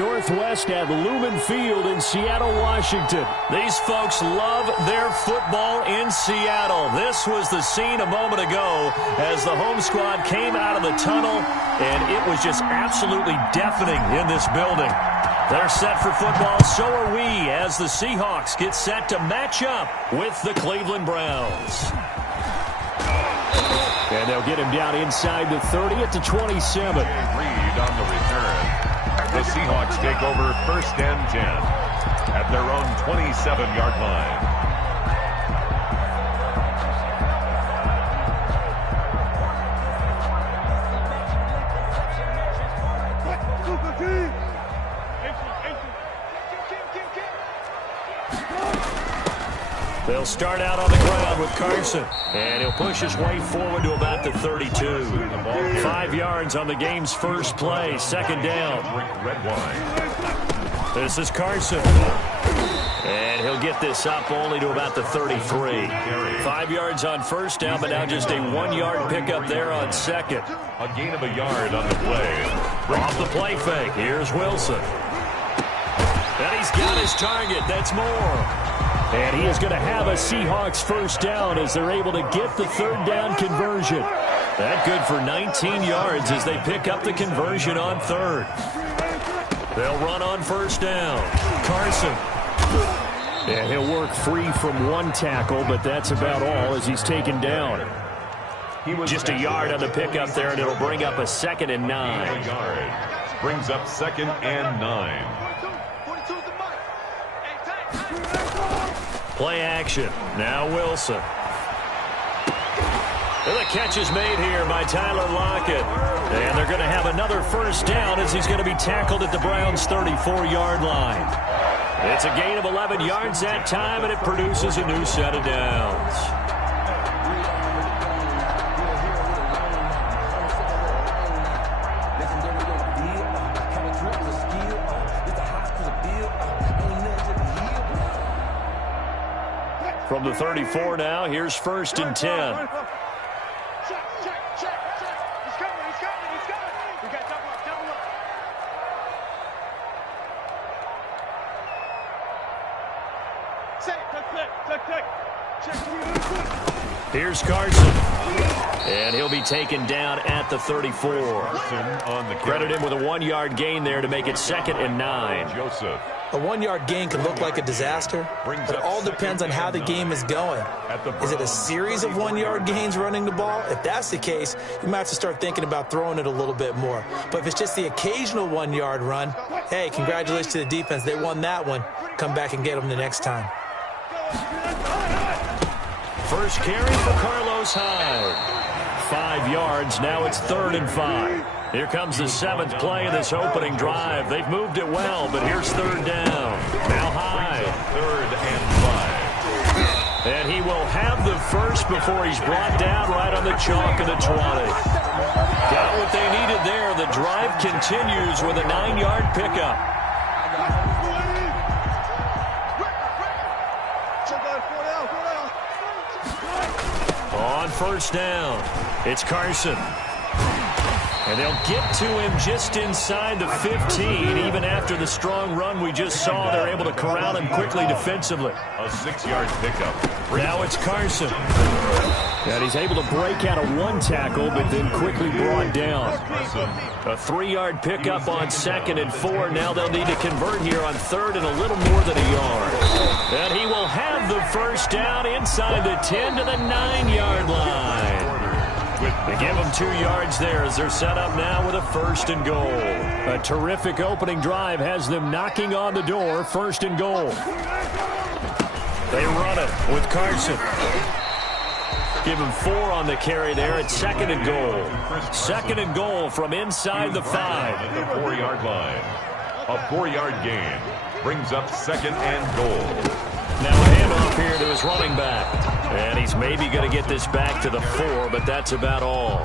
Northwest at Lumen Field in Seattle, Washington. These folks love their football in Seattle. This was the scene a moment ago as the home squad came out of the tunnel, and it was just absolutely deafening in this building. They're set for football, so are we, as the Seahawks get set to match up with the Cleveland Browns. And they'll get him down inside the 30 at the 27. Reed on the return. The Seahawks take over 1st and 10 at their own 27-yard line. They'll start out on the ground with Carson, and he'll push his way forward to about the 32. 5 yards on the game's first play, 2nd down. This is Carson, and he'll get this up only to about the 33. 5 yards on 1st down, but now just a 1-yard pickup there on 2nd. A gain of a yard on the play. Off the play fake, here's Wilson. And he's got his target, that's Moore. And he is going to have a Seahawks 1st down as they're able to get the 3rd down conversion. That good for 19 yards as they pick up the conversion on 3rd. They'll run on 1st down. Carson. And he'll work free from 1 tackle, but that's about all as he's taken down. Just a yard on the pickup there, and it'll bring up a 2nd and 9. Brings up 2nd and 9. Play action. Now Wilson. And the catch is made here by Tyler Lockett. And they're going to have another 1st down as he's going to be tackled at the Browns' 34-yard line. It's a gain of 11 yards that time, and it produces a new set of downs. From the 34 now, here's 1st and 10. Here's Carson. And he'll be taken down at the 34. Credit him with a 1-yard gain there to make it 2nd and 9. Joseph. A 1-yard gain can look like a disaster, but it all depends on how the game is going. Is it a series of 1-yard gains running the ball? If that's the case, you might have to start thinking about throwing it a little bit more. But if it's just the occasional 1-yard run, hey, congratulations to the defense. They won that one. Come back and get them the next time. First carry for Carlos Hyde. 5 yards. Now it's 3rd and 5. Here comes the 7th play of this opening drive. They've moved it well, but here's 3rd down. Now Hyde. 3rd and 5. And he will have the first before he's brought down right on the chalk of the 20. Got what they needed there. The drive continues with a 9-yard pickup. On 1st down, it's Carson. And they'll get to him just inside the 15. Even after the strong run we just saw, they're able to corral him quickly defensively. A 6-yard pickup. Now it's Carson. And he's able to break out of 1 tackle, but then quickly brought down. A 3-yard pickup on 2nd and 4. Now they'll need to convert here on 3rd and a little more than a yard. And he will have the 1st down inside the 10 to the 9-yard line. They give them 2 yards there as they're set up now with a 1st and goal. A terrific opening drive has them knocking on the door. 1st and goal. They run it with Carson. Give him 4 on the carry there at 2nd and goal. 2nd and goal from inside the 5. At the 4-yard line. A 4-yard gain brings up 2nd and goal. Now a handoff here to his running back. And he's maybe going to get this back to the 4, but that's about all.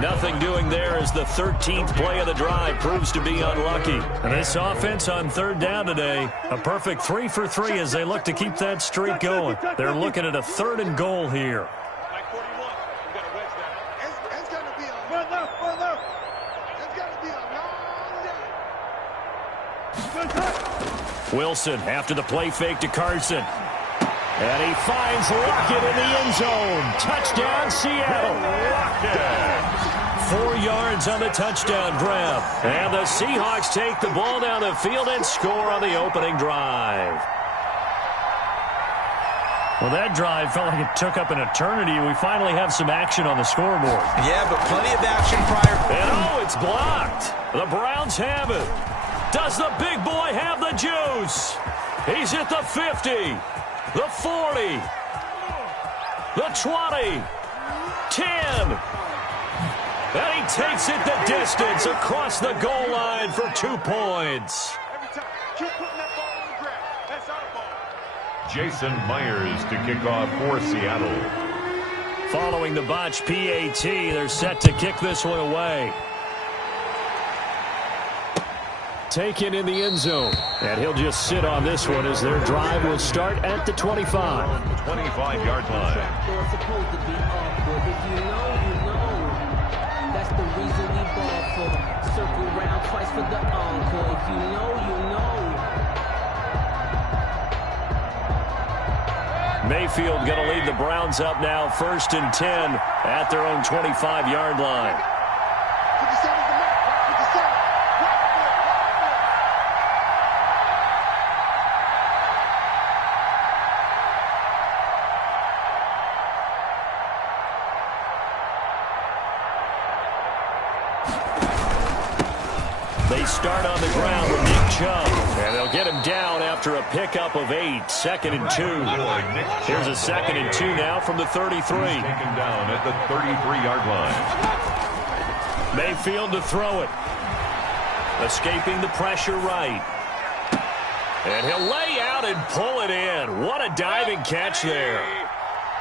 Nothing doing there as the 13th play of the drive proves to be unlucky. And this offense on 3rd down today, a perfect 3 for 3 as they look to keep that streak going. They're looking at a 3rd and goal here. Wilson after the play fake to Carson. And he finds Lockett in the end zone. Touchdown, Seattle. 4 yards on the touchdown grab. And the Seahawks take the ball down the field and score on the opening drive. Well, that drive felt like it took up an eternity. We finally have some action on the scoreboard. Yeah, but plenty of action prior. And it's blocked. The Browns have it. Does the big boy have the juice? He's at the 50, the 40, the 20, 10. And he takes it the distance across the goal line for 2 points. Jason Myers to kick off for Seattle. Following the botch PAT, they're set to kick this one away. Taken in the end zone. And he'll just sit on this one as their drive will start at the 25. 25-yard line. That's the reason we ball for. Circle round twice for the encore. If you know, you know. Mayfield going to lead the Browns up now, 1st and 10 at their own 25-yard line. They start on the ground with Nick Chubb, and they'll get him down after a pickup of 8. 2nd and 2. Here's a 2nd and 2 now from the 33. He's taken down at the 33-yard line. Mayfield to throw it. Escaping the pressure right. And he'll lay out and pull it in. What a diving catch there.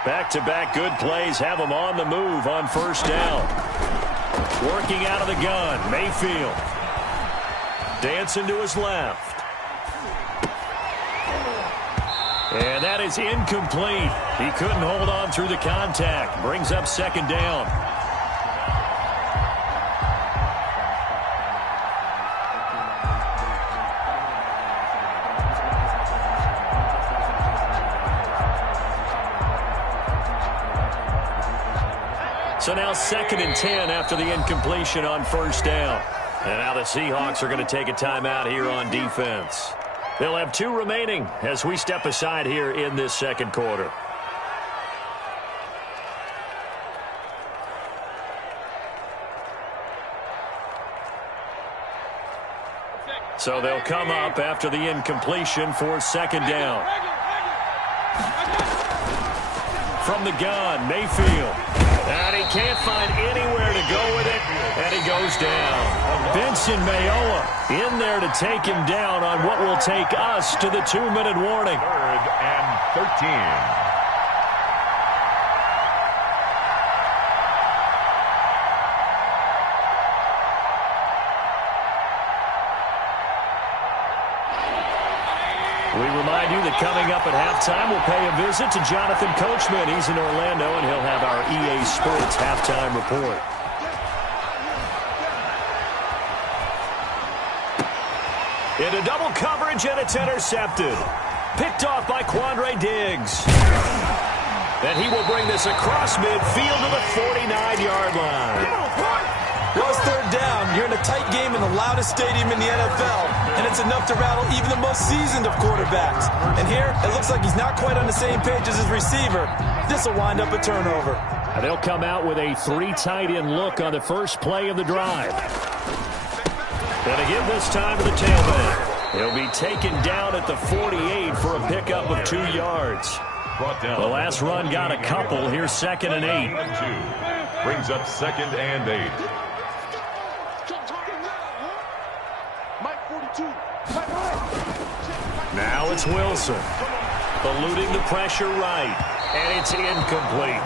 Back-to-back good plays have him on the move on 1st down. Working out of the gun, Mayfield. Dancing to his left. And that is incomplete. He couldn't hold on through the contact. Brings up 2nd down. So now 2nd and 10 after the incompletion on 1st down. And now the Seahawks are going to take a timeout here on defense. They'll have 2 remaining as we step aside here in this 2nd quarter. So they'll come up after the incompletion for 2nd down. From the gun, Mayfield. And he can't find anywhere to go with it, and he goes down. Benson Mayowa in there to take him down on what will take us to the 2-minute warning. 3rd and 13. We remind you that coming up at halftime, we'll pay a visit to Jonathan Coachman. He's in Orlando, and he'll have our EA Sports halftime report. Into double coverage, and it's intercepted. Picked off by Quandre Diggs. And he will bring this across midfield to the 49-yard line. Well, it's 3rd down. You're in a tight game in the loudest stadium in the NFL, and it's enough to rattle even the most seasoned of quarterbacks. And here, it looks like he's not quite on the same page as his receiver. This will wind up a turnover. And they'll come out with a 3 tight end look on the first play of the drive. And again this time to the tailback. He'll be taken down at the 48 for a pickup of 2 yards. The last run got a couple. Here's 2nd and 8. Brings up 2nd and 8. Now it's Wilson. Eluding the pressure right. And it's incomplete.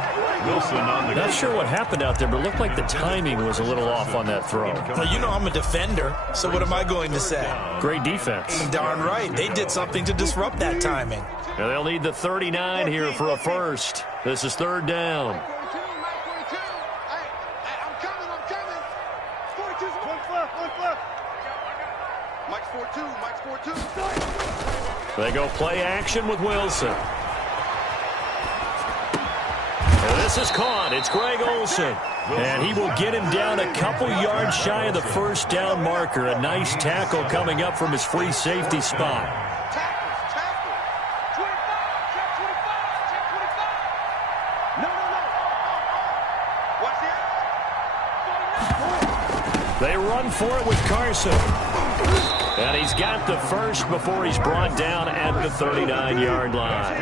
Wilson on the Not sure what happened out there, but it looked like the timing was a little off on that throw. Well, you know I'm a defender, so what am I going to say? Great defense. Darn right. They did something to disrupt that timing. Now they'll need the 39 here for a first. This is 3rd down. They go play action with Wilson. And this is caught. It's Greg Olsen. And he will get him down a couple yards shy of the first down marker. A nice tackle coming up from his free safety spot. They run for it with Carson. And he's got the first before he's brought down at the 39-yard line.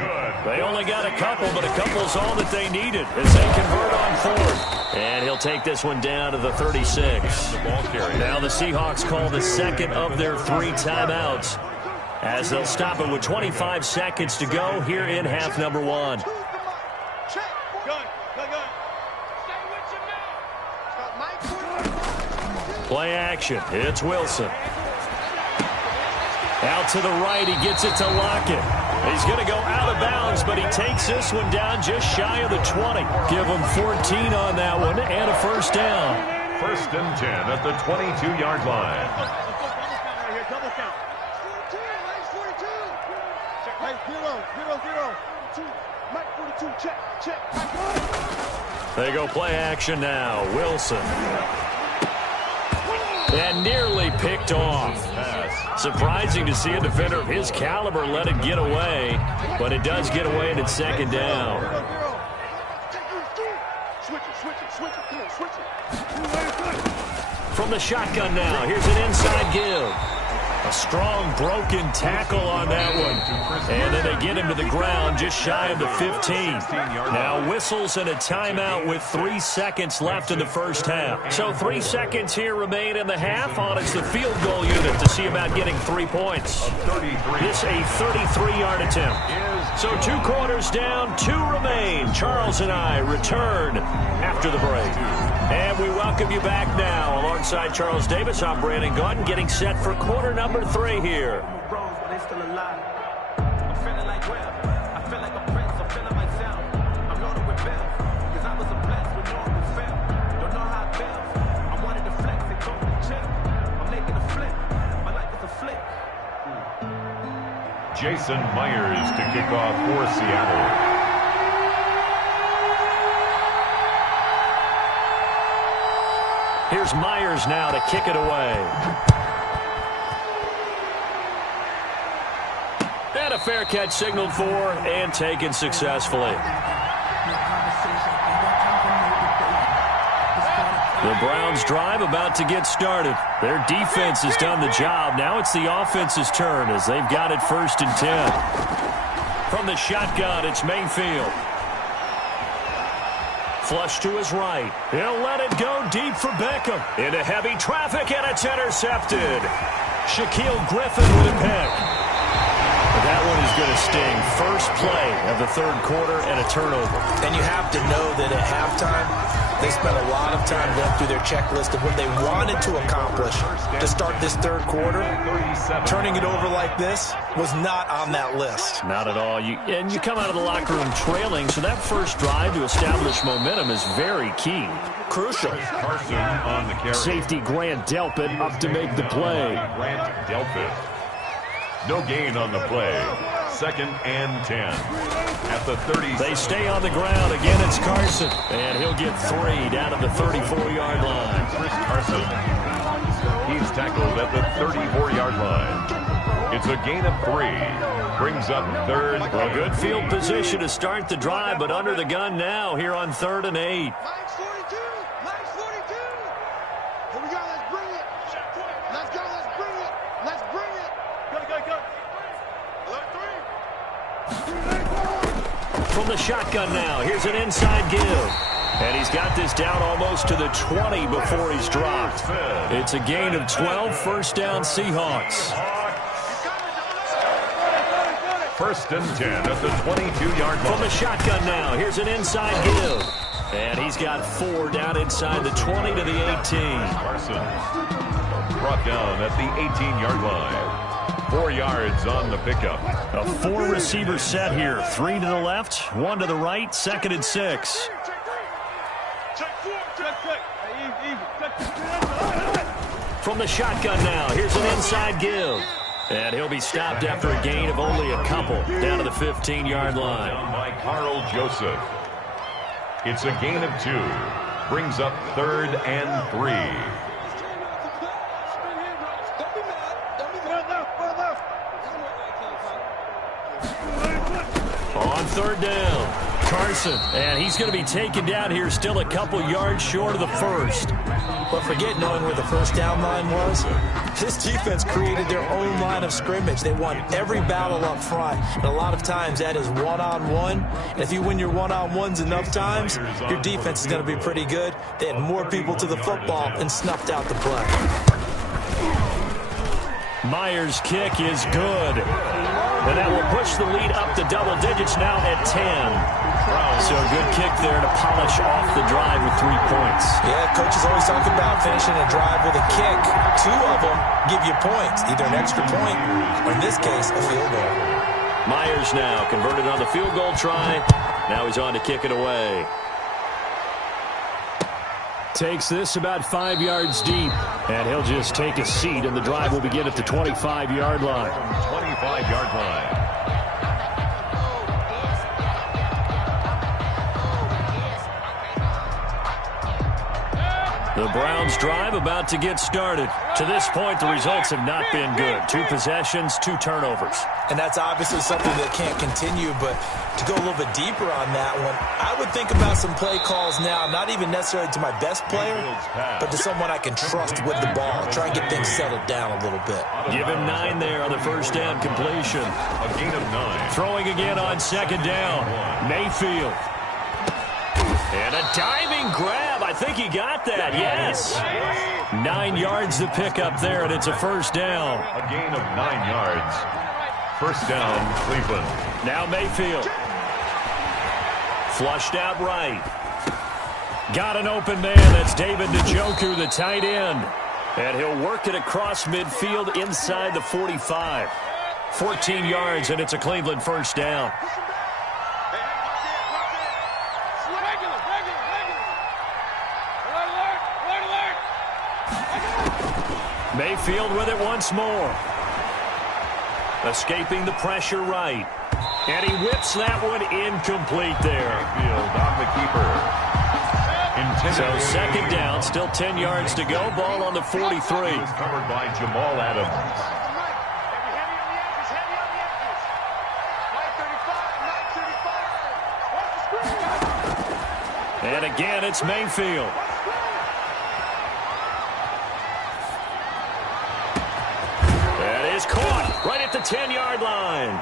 They only got a couple, but a couple's all that they needed as they convert on fourth. And he'll take this one down to the 36. Now the Seahawks call the second of their 3 timeouts as they'll stop it with 25 seconds to go here in half number 1. Play action. It's Wilson. Out to the right. He gets it to Lockett. He's going to go out of bounds, but he takes this one down just shy of the 20. Give him 14 on that one and a first down. 1st and 10 at the 22-yard line. They go play action now. Wilson. And nearly picked off. Surprising to see a defender of his caliber let it get away, but it does get away and it's second down. From the shotgun now, here's an inside give. A strong broken tackle on that one. And then they get him to the ground just shy of the 15. Now whistles and a timeout with 3 seconds left in the first half. So 3 seconds here remain in the half. On it's the field goal unit to see about getting 3 points. This a 33-yard attempt. So 2 quarters down, 2 remain. Charles and I return after the break. And we welcome you back now. Alongside Charles Davis, I'm Brandon Gaudin, getting set for quarter number 3 here. Jason Myers to kick off for Seattle. Here's Myers now to kick it away. And a fair catch signaled for and taken successfully. The Browns drive about to get started. Their defense has done the job. Now it's the offense's turn as they've got it 1st and 10. From the shotgun, it's Mayfield. Flush to his right. He'll let it go deep for Beckham. Into heavy traffic, and it's intercepted. Shaquille Griffin with a pick. That one is going to sting. First play of the 3rd quarter and a turnover. And you have to know that at halftime, they spent a lot of time going through their checklist of what they wanted to accomplish to start this 3rd quarter. Turning it over like this was not on that list. Not at all. You come out of the locker room trailing, so that first drive to establish momentum is very key. Crucial. Carson on the carry. Safety Grant Delpit up to make the play. Grant Delpit. No gain on the play. 2nd and 10. At the 30. They stay on the ground. Again, it's Carson. And he'll get 3 down at the 34-yard line. Chris Carson. He's tackled at the 34-yard line. It's a gain of 3. Brings up 3rd. A good field position to start the drive, but under the gun now here on 3rd and 8. Max 42. Max 42. Here we go. Let's bring it. Let's go. Let's bring it. Let's bring it. Go. From the shotgun now, here's an inside give. And he's got this down almost to the 20 before he's dropped. It's a gain of 12, 1st down Seahawks. 1st and 10 at the 22-yard line. From the shotgun now, here's an inside give. And he's got 4 down inside the 20 to the 18. Carson brought down at the 18-yard line. 4 yards on the pickup. A 4-receiver set here. 3 to the left, 1 to the right, 2nd and 6. From the shotgun now, here's an inside give. And he'll be stopped after a gain of only a couple down to the 15-yard line. Down by Carl Joseph. It's a gain of 2. Brings up 3rd and 3. On 3rd down, Carson, and he's going to be taken down here still a couple yards short of the first. But forget knowing where the first down line was. This defense created their own line of scrimmage. They won every battle up front, and a lot of times that is one-on-one. And if you win your one-on-ones enough times, your defense is going to be pretty good. They had more people to the football and snuffed out the play. Myers' kick is good. And that will push the lead up to double digits now at 10. So a good kick there to polish off the drive with 3 points. Yeah, coaches always talk about finishing a drive with a kick. 2 of them give you points, either an extra point or, in this case, a field goal. Myers now converted on the field goal try. Now he's on to kick it away. Takes this about 5 yards deep. And he'll just take a seat, and the drive will begin at the 25-yard line. 25-yard line. The Browns drive about to get started. To this point, the results have not been good. 2 possessions, 2 turnovers. And that's obviously something that can't continue, but to go a little bit deeper on that one, I would think about some play calls now, not even necessarily to my best player, but to someone I can trust with the ball. Try and get things settled down a little bit. Give him 9 there on the first down completion. A gain of 9. Throwing again on 2nd down. Mayfield. And a diving grab. I think he got that, yes. 9 yards to pick up there, and it's a first down. A gain of 9 yards. First down, Cleveland. Now Mayfield. Flushed out right. Got an open man. That's David Njoku, the tight end. And he'll work it across midfield inside the 45. 14 yards, and it's a Cleveland first down. Mayfield with it once more. Escaping the pressure right. And he whips that one incomplete there. Mayfield on the keeper. So 2nd down, still 10 yards to go. Ball on the 43. Covered by Jamal Adams. And again, it's Mayfield. Is caught right at the 10-yard line.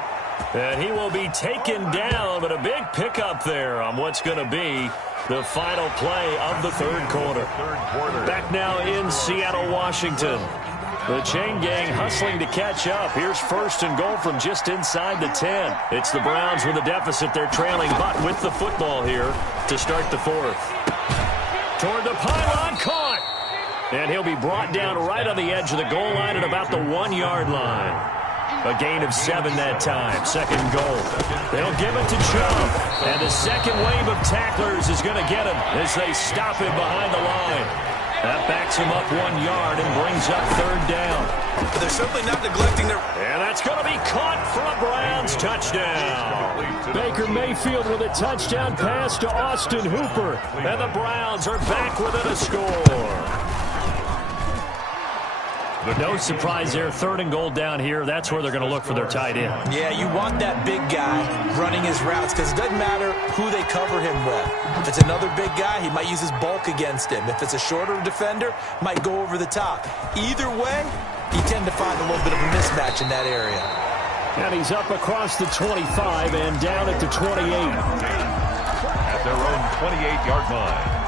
And he will be taken down, but a big pickup there on what's going to be the final play of the 3rd quarter. Back now in Seattle, Washington. The chain gang hustling to catch up. Here's 1st and goal from just inside the 10. It's the Browns with a deficit. They're trailing, but with the football here to start the 4th. Toward the pylon, caught. And he'll be brought down right on the edge of the goal line at about the 1-yard line. A gain of 7 that time. 2nd goal. They'll give it to Chubb. And the second wave of tacklers is going to get him as they stop him behind the line. That backs him up 1 yard and brings up 3rd down. But they're certainly not neglecting their... And that's going to be caught for a Browns touchdown. Baker Mayfield with a touchdown pass to Austin Hooper. And the Browns are back within a score. No surprise there. 3rd and goal down here. That's where they're going to look for their tight end. Yeah, you want that big guy running his routes because it doesn't matter who they cover him with. If it's another big guy, he might use his bulk against him. If it's a shorter defender, might go over the top. Either way, you tend to find a little bit of a mismatch in that area. And he's up across the 25 and down at the 28. At their own 28-yard line.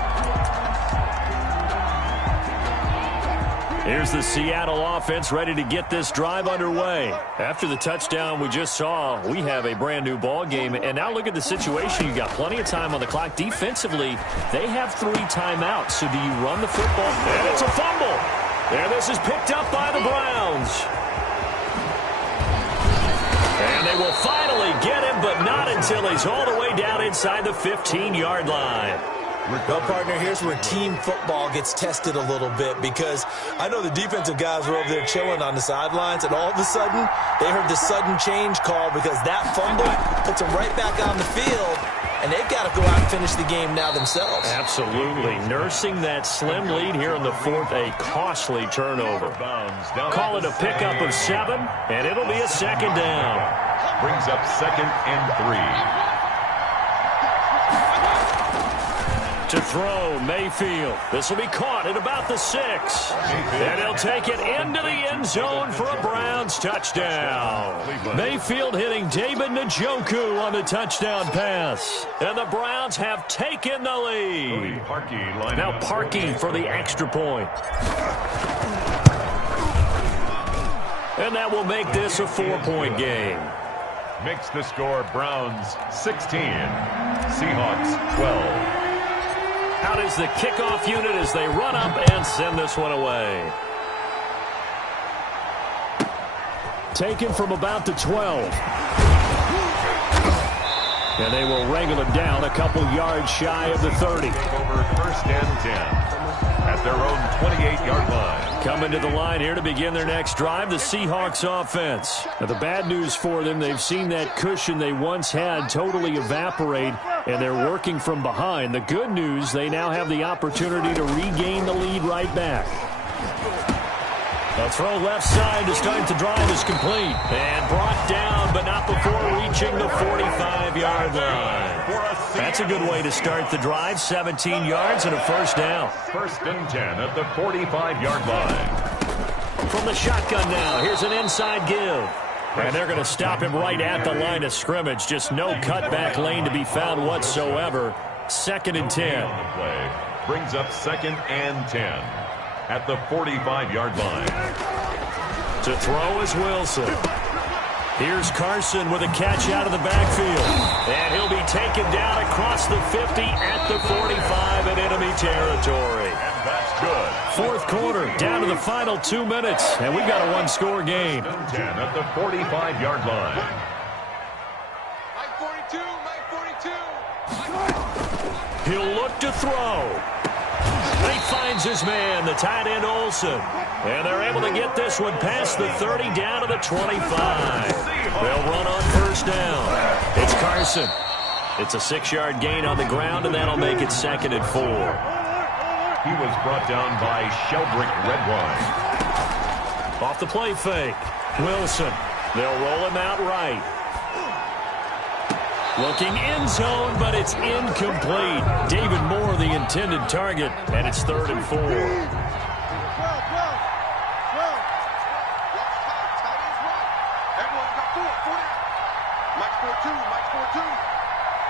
Here's the Seattle offense ready to get this drive underway. After the touchdown we just saw, we have a brand new ball game. And now look at the situation. You've got plenty of time on the clock. Defensively, they have 3 timeouts. So do you run the football? And it's a fumble. And this is picked up by the Browns. And they will finally get him, but not until he's all the way down inside the 15-yard line. Well, partner, here's where team football gets tested a little bit, because I know the defensive guys were over there chilling on the sidelines, and all of a sudden, they heard the sudden change call because that fumble puts them right back on the field, and they've got to go out and finish the game now themselves. Absolutely. Nursing that slim lead here in the fourth, a costly turnover. Call it a pickup of 7, and it'll be a second down. Brings up 2nd and 3. To throw, Mayfield. This will be caught at about the 6. And he'll take it into the end zone for a Browns touchdown. Mayfield hitting David Njoku on the touchdown pass. And the Browns have taken the lead. Now Parkey for the extra point. And that will make this a 4-point game. Makes the score Browns 16, Seahawks 12. Out is the kickoff unit as they run up and send this one away. Taken from about the 12. And they will wrangle him down a couple yards shy of the 30. Over 1st and 10 at their own 28-yard line. Coming to the line here to begin their next drive, the Seahawks offense. Now, the bad news for them, they've seen that cushion they once had totally evaporate, and they're working from behind. The good news, they now have the opportunity to regain the lead right back. A throw left side to start the drive is complete. And brought down, but not before reaching the 45-yard line. That's a good way to start the drive. 17 yards and a first down. 1st and 10 at the 45-yard line. From the shotgun now, here's an inside give. And they're going to stop him right at the line of scrimmage. Just no cutback lane to be found whatsoever. 2nd and 10. Brings up 2nd and 10 at the 45-yard line. To throw is Wilson. Here's Carson with a catch out of the backfield. And he'll be taken down across the 50 at the 45 in enemy territory. And that's good. 4th quarter, down to the final 2 minutes. And we've got a one-score game. 10 at the 45-yard line. Mike 42, Mike 42. He'll look to throw. He finds his man, the tight end Olsen. And they're able to get this one past the 30 down to the 25. They'll run on 1st down. It's Carson. It's a 6-yard gain on the ground, and that'll make it 2nd and 4. He was brought down by Sheldrick Redwine. Off the play fake. Wilson. They'll roll him out right. Looking end zone, but it's incomplete. David Moore, the intended target, and it's 3rd and 4. 12. Everyone's got 4. 4 down. Mike 4-2, Mike 4-2.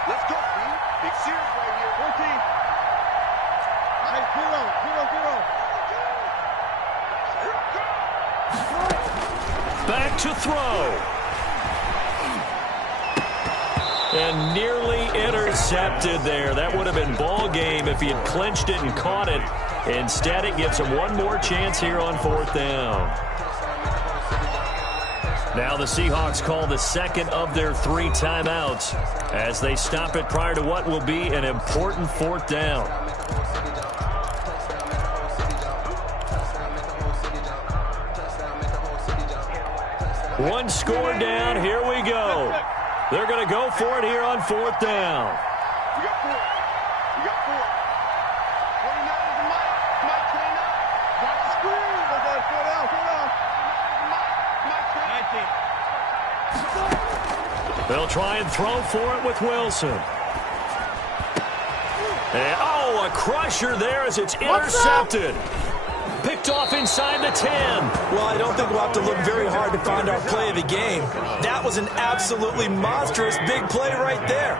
Let's go, B. Big series right here. 14. Hey, 0. Back to throw. And nearly intercepted there. That would have been ball game if he had clinched it and caught it. Instead, it gives him one more chance here on 4th down. Now the Seahawks call the 2nd of their 3 timeouts as they stop it prior to what will be an important 4th down. One score down. Here we go. They're going to go for it here on 4th down. We got 4. We got 4. 29 is the Mike. Mike 29. Drop the screen. Okay, 4 down. 4 down. Mike 19. They'll try and throw for it with Wilson. And, a crusher there as it's intercepted. Picked off inside the 10. Well, I don't think we'll have to look very hard to find our play of the game. That was an absolutely monstrous big play right there.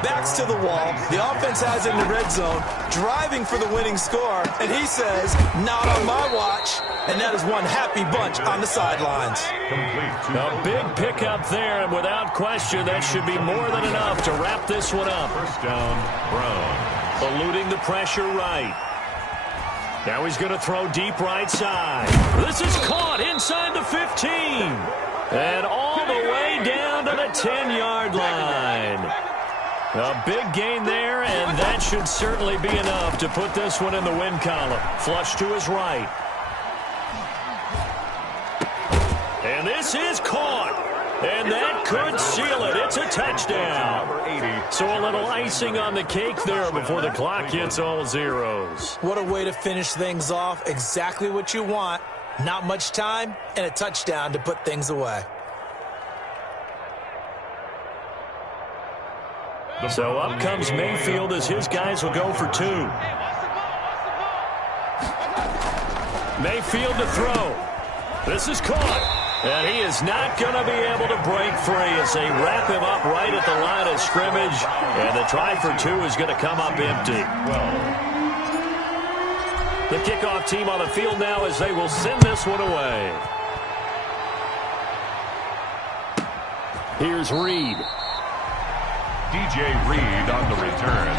Backs to the wall. The offense has it in the red zone, driving for the winning score. And he says, not on my watch. And that is one happy bunch on the sidelines. A big pickup there, and without question, that should be more than enough to wrap this one up. 1st down, Brown. Eluding the pressure right. Now he's going to throw deep right side. This is caught inside the 15. And all the way down to the 10-yard line. A big gain there, and that should certainly be enough to put this one in the win column. Flush to his right. And this is caught. And that could seal it. It's a touchdown. So a little icing on the cake there before the clock hits all zeros. What a way to finish things off. Exactly what you want. Not much time and a touchdown to put things away. So up comes Mayfield as his guys will go for two. Mayfield to throw. This is caught. And he is not going to be able to break free as they wrap him up right at the line of scrimmage. And the try for two is going to come up empty. The kickoff team on the field now as they will send this one away. Here's Reed. DJ Reed on the return.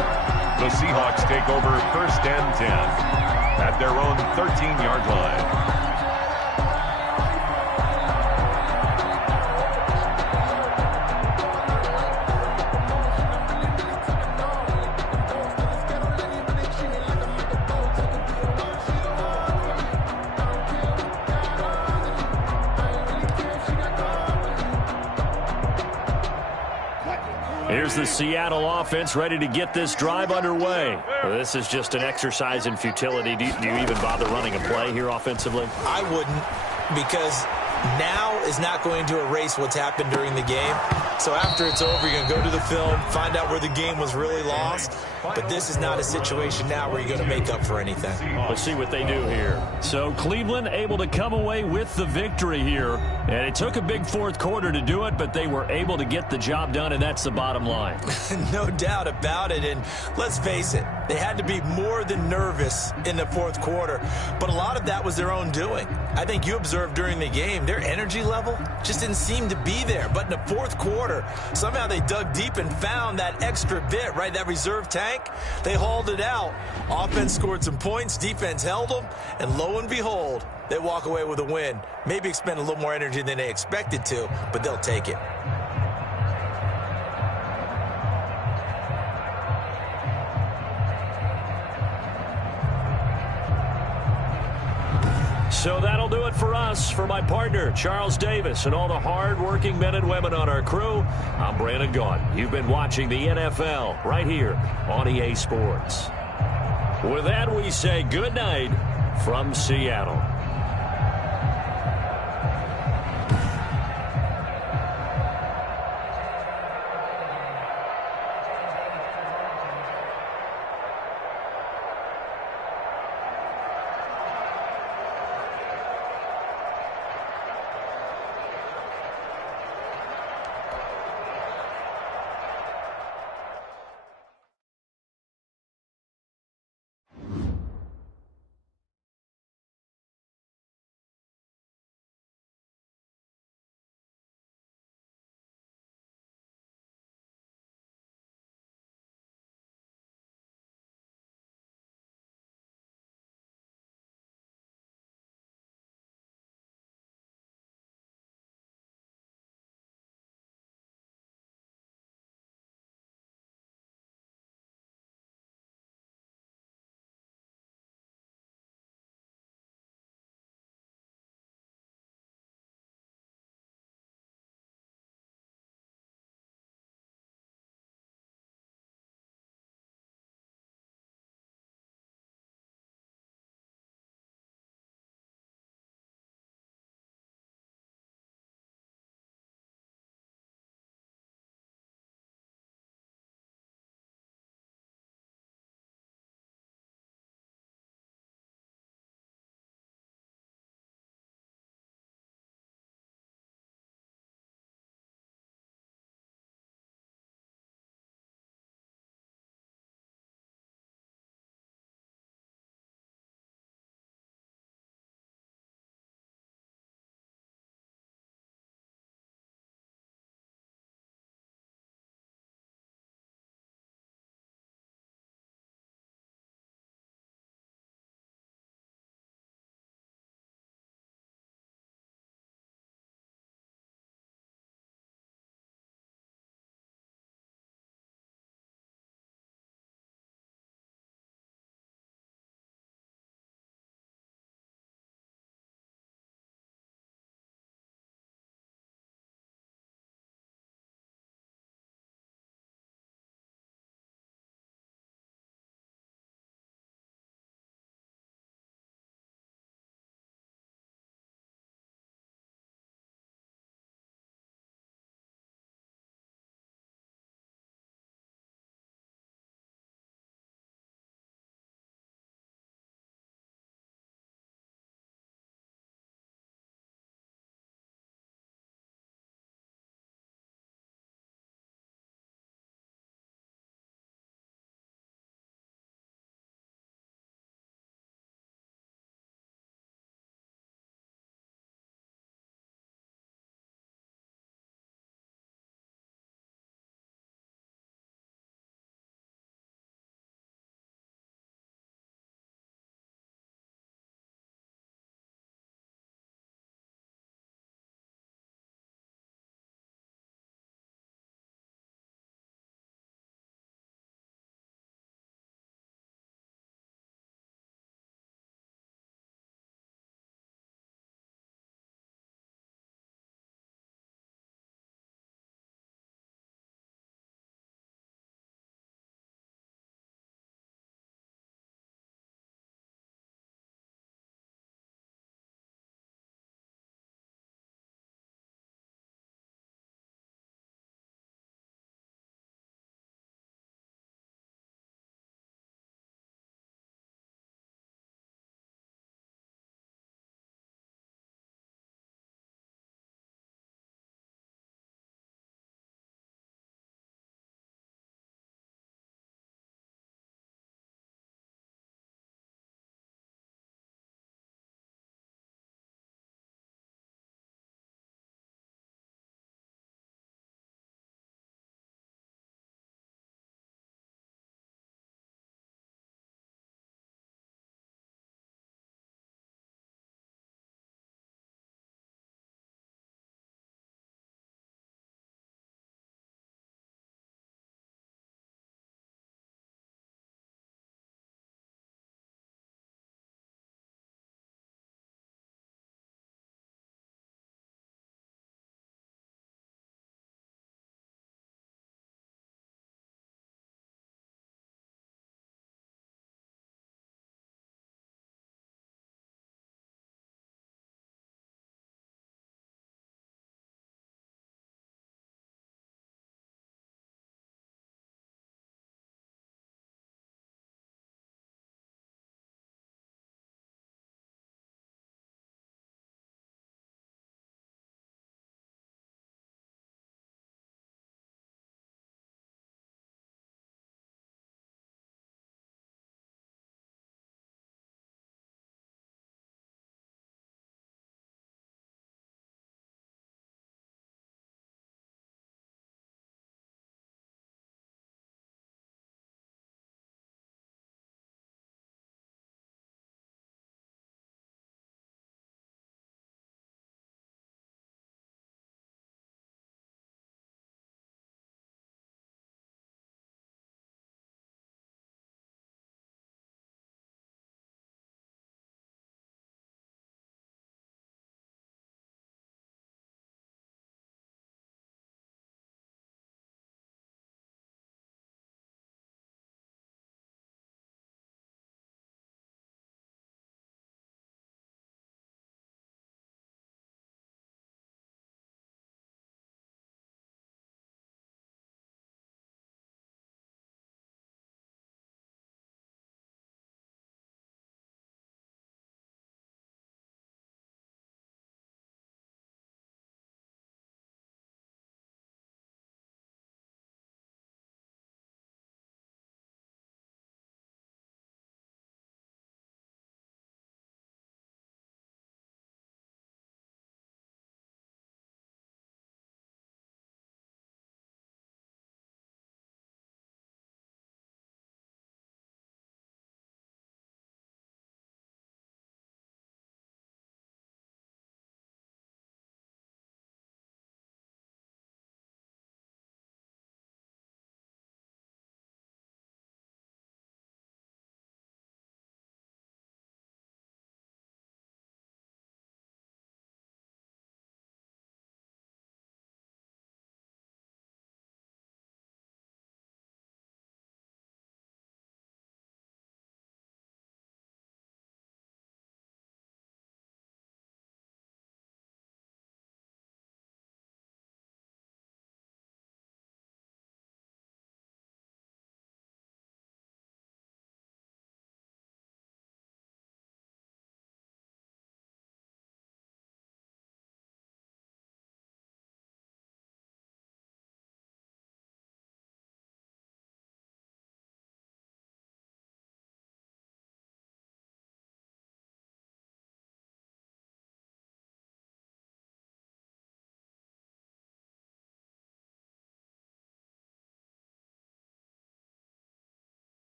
The Seahawks take over 1st and 10 at their own 13-yard line. Here's the Seattle offense ready to get this drive underway. Well, this is just an exercise in futility. Do you even bother running a play here offensively? I wouldn't, because now is not going to erase what's happened during the game. So after it's over, you're going to go to the film, find out where the game was really lost. But this is not a situation now where you're going to make up for anything. Let's see what they do here. So Cleveland able to come away with the victory here. And it took a big fourth quarter to do it, but they were able to get the job done, and that's the bottom line. No doubt about it. And let's face it, they had to be more than nervous in the fourth quarter. But a lot of that was their own doing. I think you observed during the game, their energy level just didn't seem to be there. But in the fourth quarter, somehow they dug deep and found that extra bit, right, that reserve tank. They hauled it out. Offense scored some points. Defense held them. And lo and behold, they walk away with a win. Maybe expend a little more energy than they expected to, but they'll take it. So that'll do it for us. For my partner, Charles Davis, and all the hard-working men and women on our crew, I'm Brandon Gaudin. You've been watching the NFL right here on EA Sports. With that, we say good night from Seattle.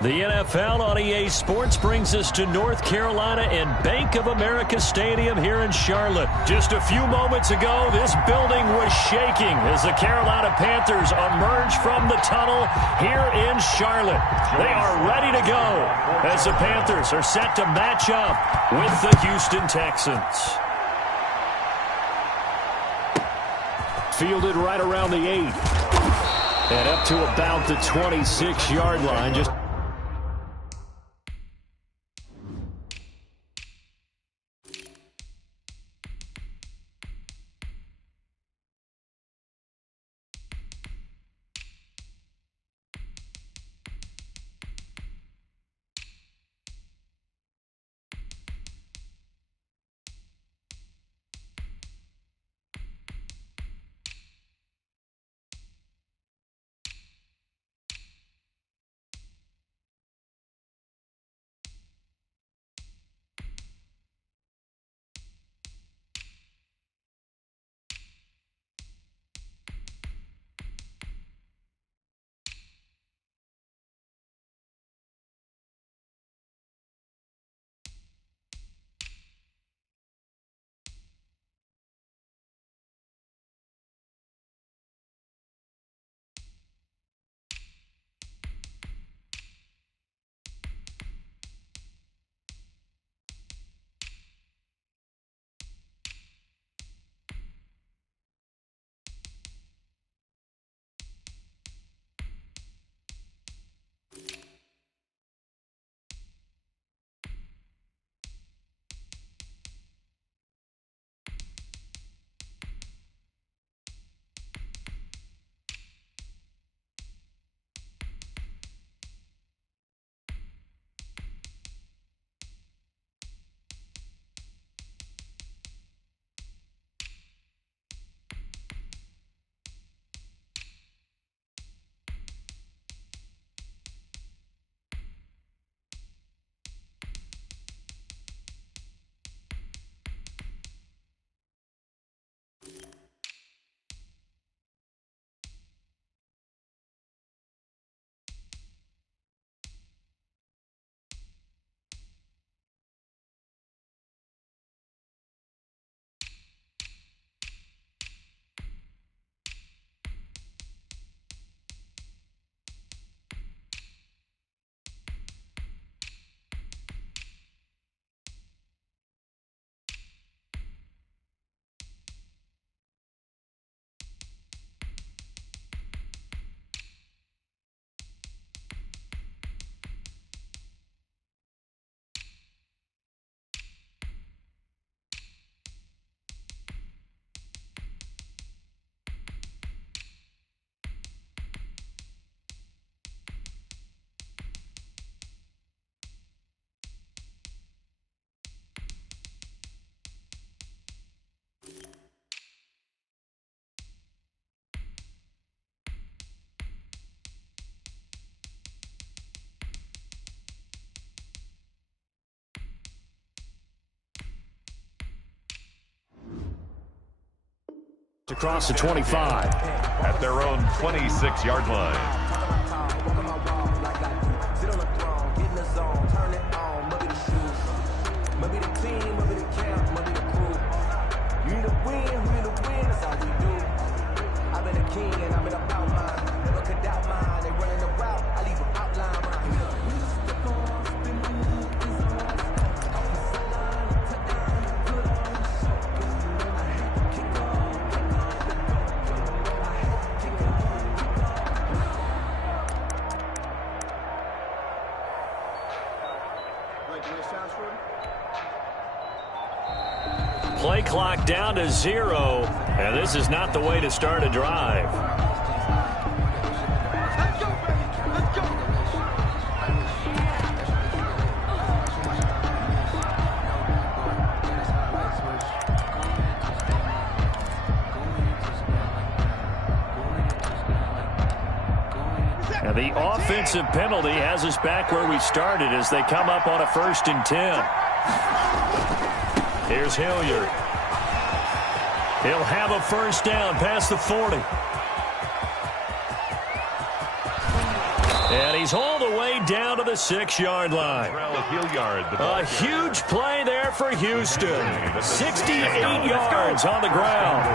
The NFL on EA Sports brings us to North Carolina and Bank of America Stadium here in Charlotte. Just a few moments ago, this building was shaking as the Carolina Panthers emerge from the tunnel here in Charlotte. They are ready to go as the Panthers are set to match up with the Houston Texans. Fielded right around the 8. And up to about the 26-yard line. Just across the 25. At their own 26-yard line. Play clock down to 0, and this is not the way to start a drive. Let's go, baby. Let's go. And the offensive penalty has us back where we started as they come up on a 1st and 10. Here's Hilliard. He'll have a 1st down past the 40. And he's all the way down to the 6-yard line. A huge play there for Houston. 68 yards on the ground.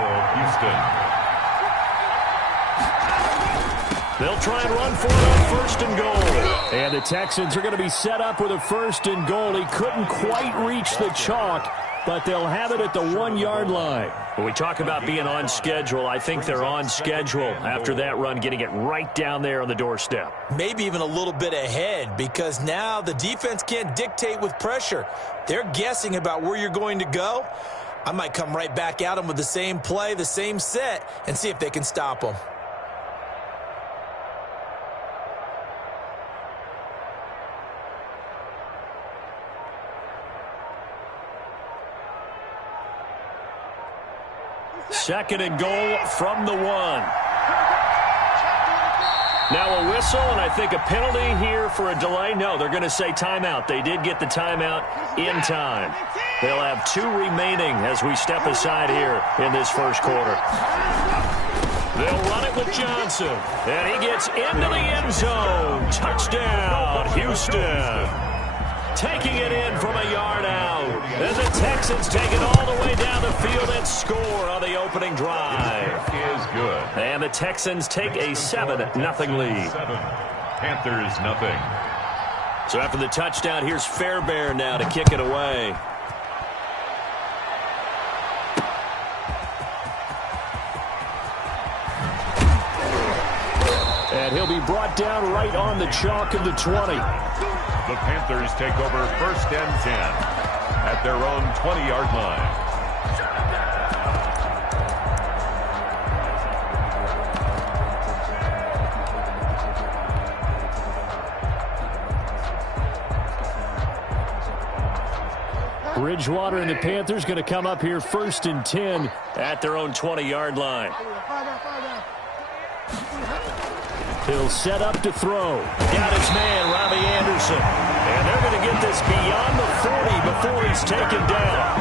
They'll try and run for it on 1st and goal. And the Texans are going to be set up with a 1st and goal. He couldn't quite reach the chalk, but they'll have it at the 1-yard line. When we talk about being on schedule, I think they're on schedule after that run, getting it right down there on the doorstep. Maybe even a little bit ahead, because now the defense can't dictate with pressure. They're guessing about where you're going to go. I might come right back at them with the same play, the same set, and see if they can stop them. Second and goal from the 1. Now a whistle, and I think a penalty here for a delay. No, they're going to say timeout. They did get the timeout in time. They'll have 2 remaining as we step aside here in this first quarter. They'll run it with Johnson, and he gets into the end zone. Touchdown, Houston. Taking it in from a yard out. And the Texans take it all the way down the field and score on the opening drive. Is good. And the Texans take a 7-0 lead. 7. Panthers nothing. So after the touchdown, here's Fairbairn now to kick it away. And he'll be brought down right on the chalk of the 20. The Panthers take over 1st and 10 at their own 20-yard line. Bridgewater and the Panthers going to come up here 1st and 10 at their own 20-yard line. He'll set up to throw. Got his man, Robbie Anderson. And they're going to get this beyond the 40 before he's taken down.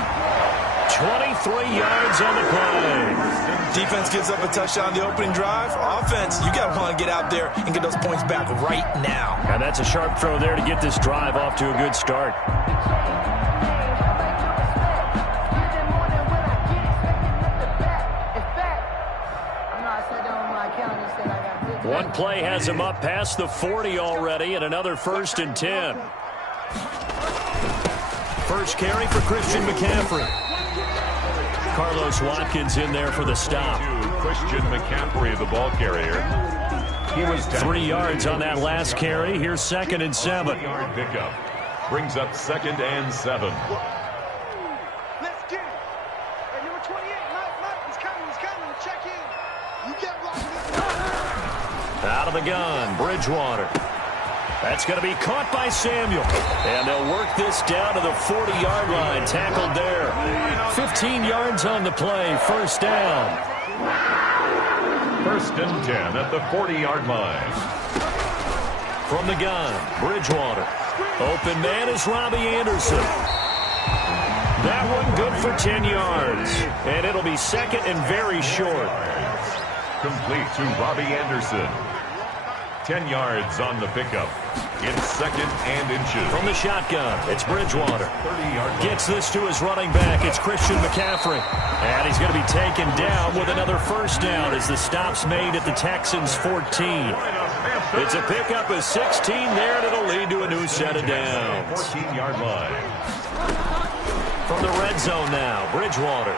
23 yards on the play. Defense gives up a touchdown on the opening drive. Offense, you got to want to get out there and get those points back right now. And that's a sharp throw there to get this drive off to a good start. One play has him up past the 40 already, and another 1st and 10. First carry for Christian McCaffrey. Carlos Watkins in there for the stop. Christian McCaffrey, the ball carrier. He was 3 yards on that last carry. Here's 2nd and 7. Yard pickup brings up 2nd and 7. Let's get it. Hey, number 28, Mike, he's coming. Check in. You get blocking this. Out of the gun, Bridgewater. That's going to be caught by Samuel. And they'll work this down to the 40-yard line. Tackled there. 15 yards on the play. 1st down. 1st and 10 at the 40-yard line. From the gun, Bridgewater. Open man is Robbie Anderson. That one good for 10 yards. And it'll be 2nd and very short. Complete to Robbie Anderson. 10 yards on the pickup. It's 2nd and inches. From the shotgun, it's Bridgewater. Gets this to his running back. It's Christian McCaffrey. And he's going to be taken down with another 1st down as the stop's made at the Texans' 14. It's a pickup of 16 there, and it'll lead to a new set of downs. 14-yard line. From the red zone now, Bridgewater.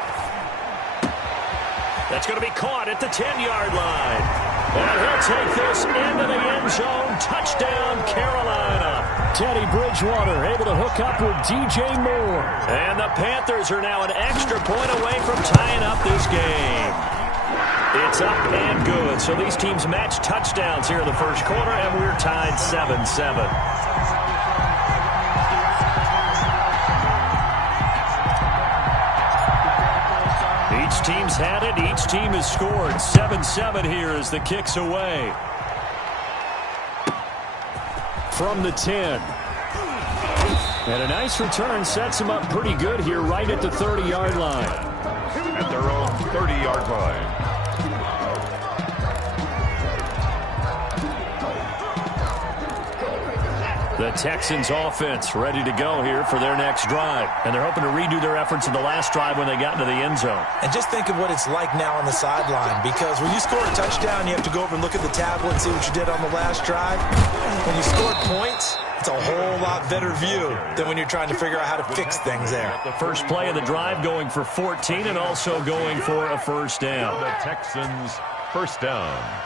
That's going to be caught at the 10-yard line. And he'll take this into the end zone. Touchdown, Carolina. Teddy Bridgewater able to hook up with DJ Moore. And the Panthers are now an extra point away from tying up this game. It's up and good. So these teams match touchdowns here in the first quarter, and we're tied 7-7. Each team's had it. Each team has scored. 7-7 here as the kick's away. From the 10. And a nice return sets them up pretty good here right at the 30-yard line. At their own 30-yard line. Texans offense ready to go here for their next drive. And they're hoping to redo their efforts in the last drive when they got into the end zone. And just think of what it's like now on the sideline, because when you score a touchdown, you have to go over and look at the tablet and see what you did on the last drive. When you scored points, it's a whole lot better view than when you're trying to figure out how to fix things there. The first play of the drive going for 14 and also going for a first down. The Texans first down.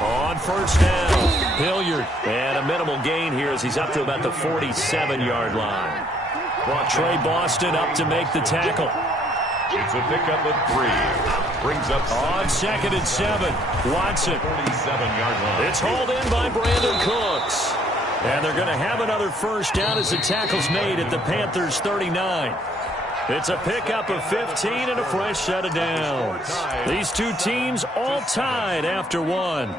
On first down, Hilliard. And a minimal gain here as he's up to about the 47-yard line. Trey Boston up to make the tackle. It's a pickup of 3. Brings up on 2nd and 7. Watson. 47-yard line. It's hauled in by Brandon Cooks. And they're going to have another first down as the tackle's made at the Panthers' 39. It's a pickup of 15 and a fresh set of downs. These two teams all tied after one.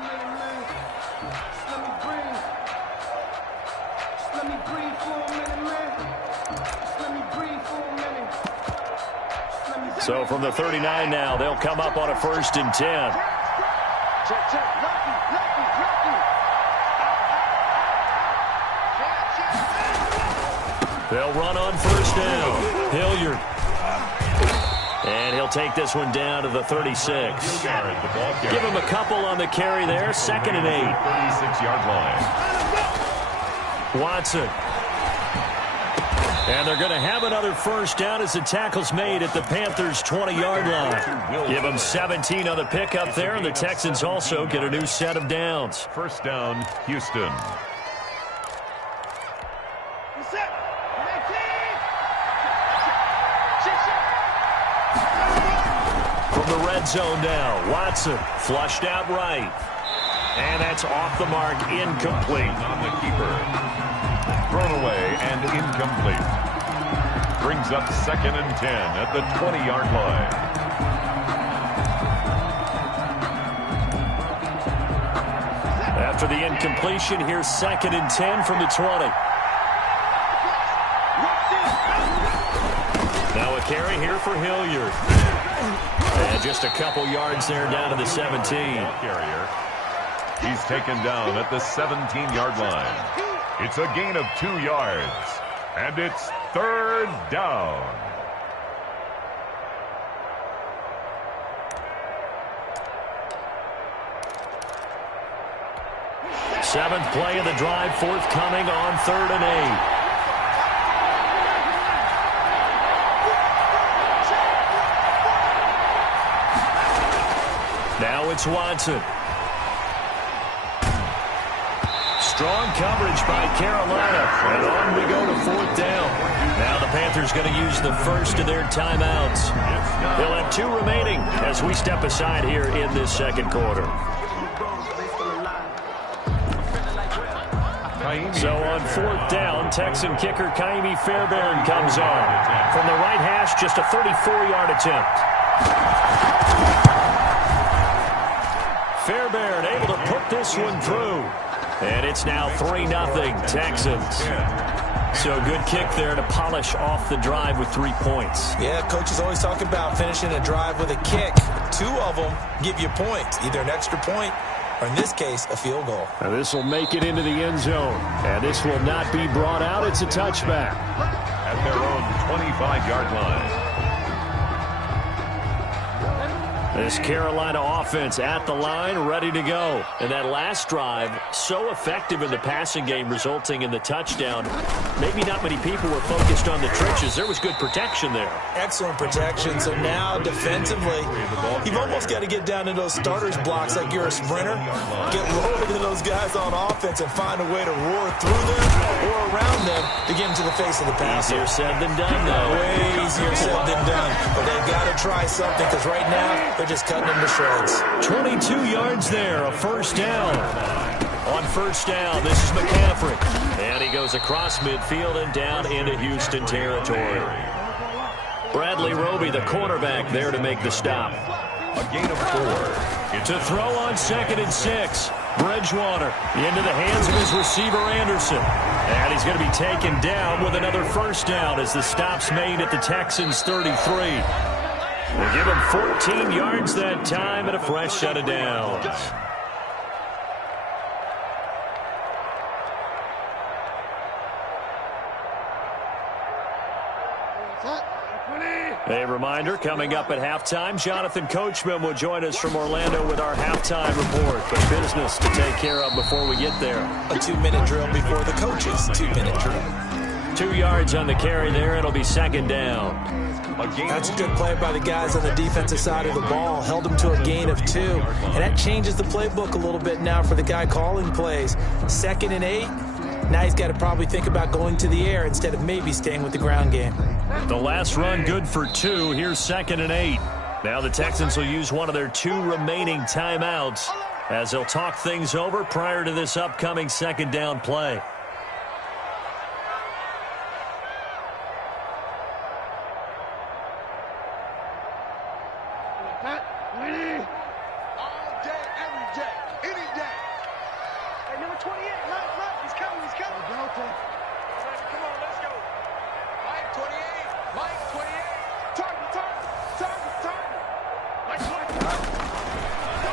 So from the 39 now, they'll come up on a 1st and 10. They'll run on first down. Hilliard. And he'll take this one down to the 36. Give him a couple on the carry there. 2nd and 8. 36-yard line. Watson. And they're going to have another first down as the tackle's made at the Panthers' 20-yard line. Give them 17 on the pickup there, and the Texans also get a new set of downs. First down, Houston. From the red zone now, Watson flushed out right. And that's off the mark, incomplete. On the keeper. Thrown away and incomplete. Brings up 2nd and 10 at the 20-yard line. After the incompletion, here's 2nd and 10 from the 20. Now a carry here for Hilliard. And just a couple yards there down to the 17. Carrier. He's taken down at the 17-yard line. It's a gain of 2 yards, and it's 3rd down. Seventh play of the drive, forthcoming on 3rd and 8. Now it's Watson. Strong coverage by Carolina, and on we go to 4th down. Now the Panthers going to use the first of their timeouts. They'll have 2 remaining as we step aside here in this 2nd quarter. So on 4th down, Texan kicker Ka'imi Fairbairn comes on. From the right hash, just a 34-yard attempt. Fairbairn able to put this one through. And it's now 3-0 Texans. So good kick there to polish off the drive with 3 points. Yeah, coaches always talk about finishing a drive with a kick. 2 of them give you points, either an extra point or, in this case, a field goal. Now this will make it into the end zone. And this will not be brought out. It's a touchback. At their own 25-yard line. This Carolina offense at the line, ready to go. And that last drive, so effective in the passing game, resulting in the touchdown. Maybe not many people were focused on the trenches. There was good protection there. Excellent protection. So now, defensively, you've almost got to get down to those starters blocks like you're a sprinter. Get lower to those guys on offense and find a way to roar through them or around them to get into the face of the passer. Easier said than done, though. Way easier said than done. But they've got to try something, because right now, they're just cutting them to shreds. 22 yards there, a first down. On first down, this is McCaffrey. And he goes across midfield and down into Houston territory. Bradley Roby, the cornerback, there to make the stop. A gain of 4. To throw on 2nd and 6. Bridgewater into the hands of his receiver, Anderson. And he's going to be taken down with another first down as the stop's made at the Texans' 33. We'll give him 14 yards that time and a fresh set of downs. A reminder, coming up at halftime, Jonathan Coachman will join us from Orlando with our halftime report. But business to take care of before we get there. A 2-minute drill before the coaches' 2-minute drill. 2 yards on the carry there. It'll be 2nd down. That's a good play by the guys on the defensive side of the ball. Held them to a gain of 2. And that changes the playbook a little bit now for the guy calling plays. 2nd and 8. Now he's got to probably think about going to the air instead of maybe staying with the ground game. The last run good for 2. Here's 2nd and 8. Now the Texans will use one of their 2 remaining timeouts as they'll talk things over prior to this upcoming 2nd down play.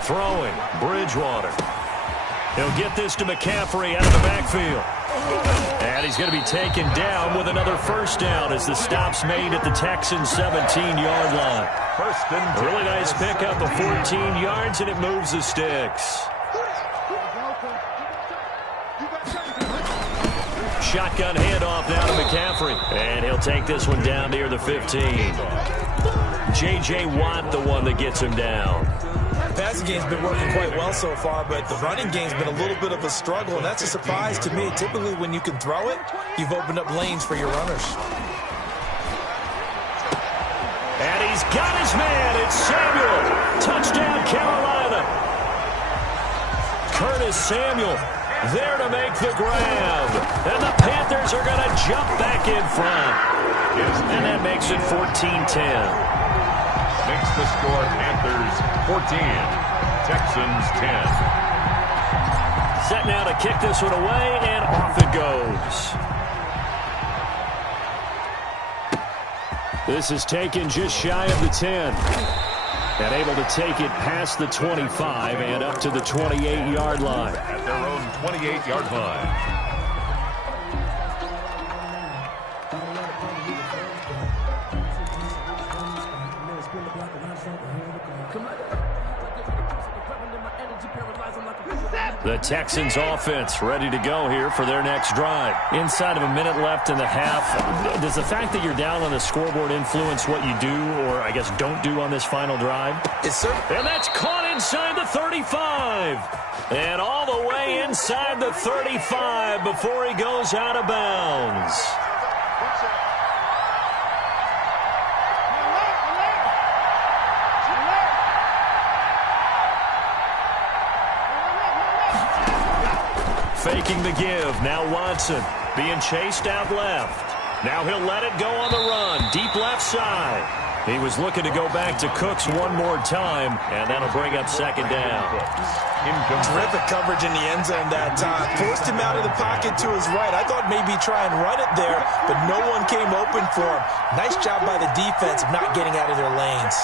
Throwing, Bridgewater. He'll get this to McCaffrey out of the backfield. And he's going to be taken down with another first down as the stop's made at the Texans' 17-yard line. First and 10. Really nice pickup of 14 yards, and it moves the sticks. Shotgun handoff now to McCaffrey. And he'll take this one down near the 15. J.J. Watt, the one that gets him down. The passing game's been working quite well so far, but the running game's been a little bit of a struggle, and that's a surprise to me. Typically, when you can throw it, you've opened up lanes for your runners. And he's got his man. It's Samuel. Touchdown, Carolina. Curtis Samuel there to make the grab. And the Panthers are going to jump back in front. And that makes it 14-10. Makes the score Panthers 14, Texans 10. Set now to kick this one away, and off it goes. This is taken just shy of the 10. And able to take it past the 25 and up to the 28-yard line. At their own 28-yard line. The Texans offense ready to go here for their next drive. Inside of a minute left in the half, does the fact that you're down on the scoreboard influence what you do or, I guess, don't do on this final drive? Yes, sir. And that's caught inside the 35. And all the way inside the 35 before he goes out of bounds. Faking the give. Now Watson being chased out left. Now he'll let it go on the run. Deep left side. He was looking to go back to Cooks one more time, and that'll bring up 2nd down. Terrific coverage in the end zone that time. Forced him out of the pocket to his right. I thought maybe try and run it there, but no one came open for him. Nice job by the defense of not getting out of their lanes.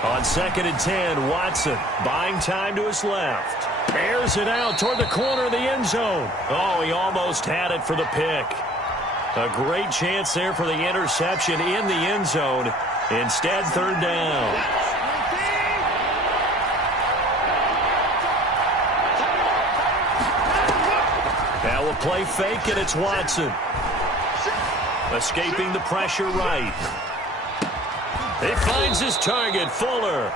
On 2nd and 10, Watson buying time to his left. Airs it out toward the corner of the end zone. Oh, he almost had it for the pick. A great chance there for the interception in the end zone. Instead, 3rd down. Now we'll play fake, and it's Watson. Escaping the pressure right. He finds his target, Fuller.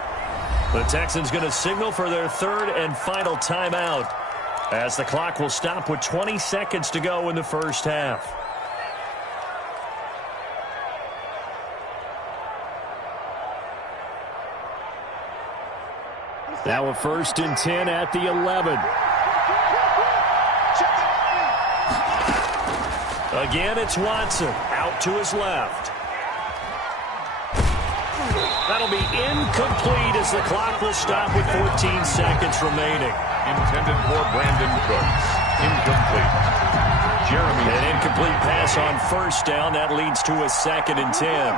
The Texans going to signal for their 3rd and final timeout as the clock will stop with 20 seconds to go in the first half. Now a 1st and 10 at the 11. Again, it's Watson out to his left. That'll be incomplete as the clock will stop with 14 seconds remaining. Intended for Brandon Cooks. Incomplete. Jeremy. An incomplete pass on first down. That leads to a 2nd and 10.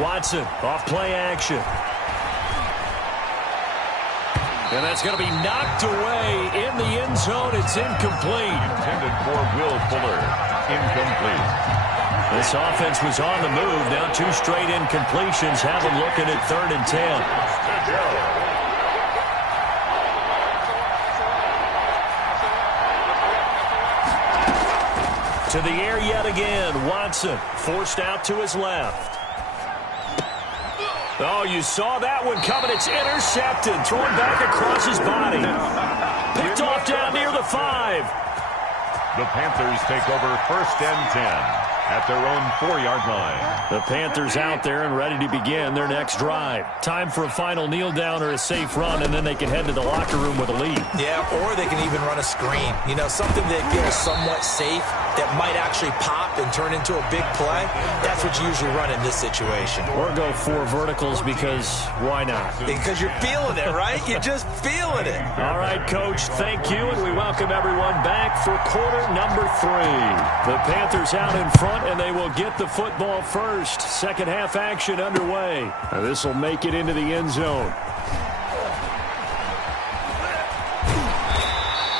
Watson off play action. And that's going to be knocked away in the end zone. It's incomplete. Intended for Will Fuller. Incomplete. This offense was on the move. Now 2 straight incompletions have them looking at 3rd and 10. To the air yet again. Watson forced out to his left. Oh, you saw that one coming. It's intercepted. Thrown back across his body. Picked off down near the 5. The Panthers take over 1st and 10 at their own 4-yard line. The Panthers out there and ready to begin their next drive. Time for a final kneel down or a safe run, and then they can head to the locker room with a lead. Yeah, or they can even run a screen. You know, something they feel somewhat safe that might actually pop and turn into a big play. That's what you usually run in this situation. Or go 4 verticals because why not? Because you're feeling it, right? You're just feeling it. All right, Coach, thank you, and we welcome everyone back for quarter number 3. The Panthers out in front, and they will get the football first. Second half action underway. This will make it into the end zone.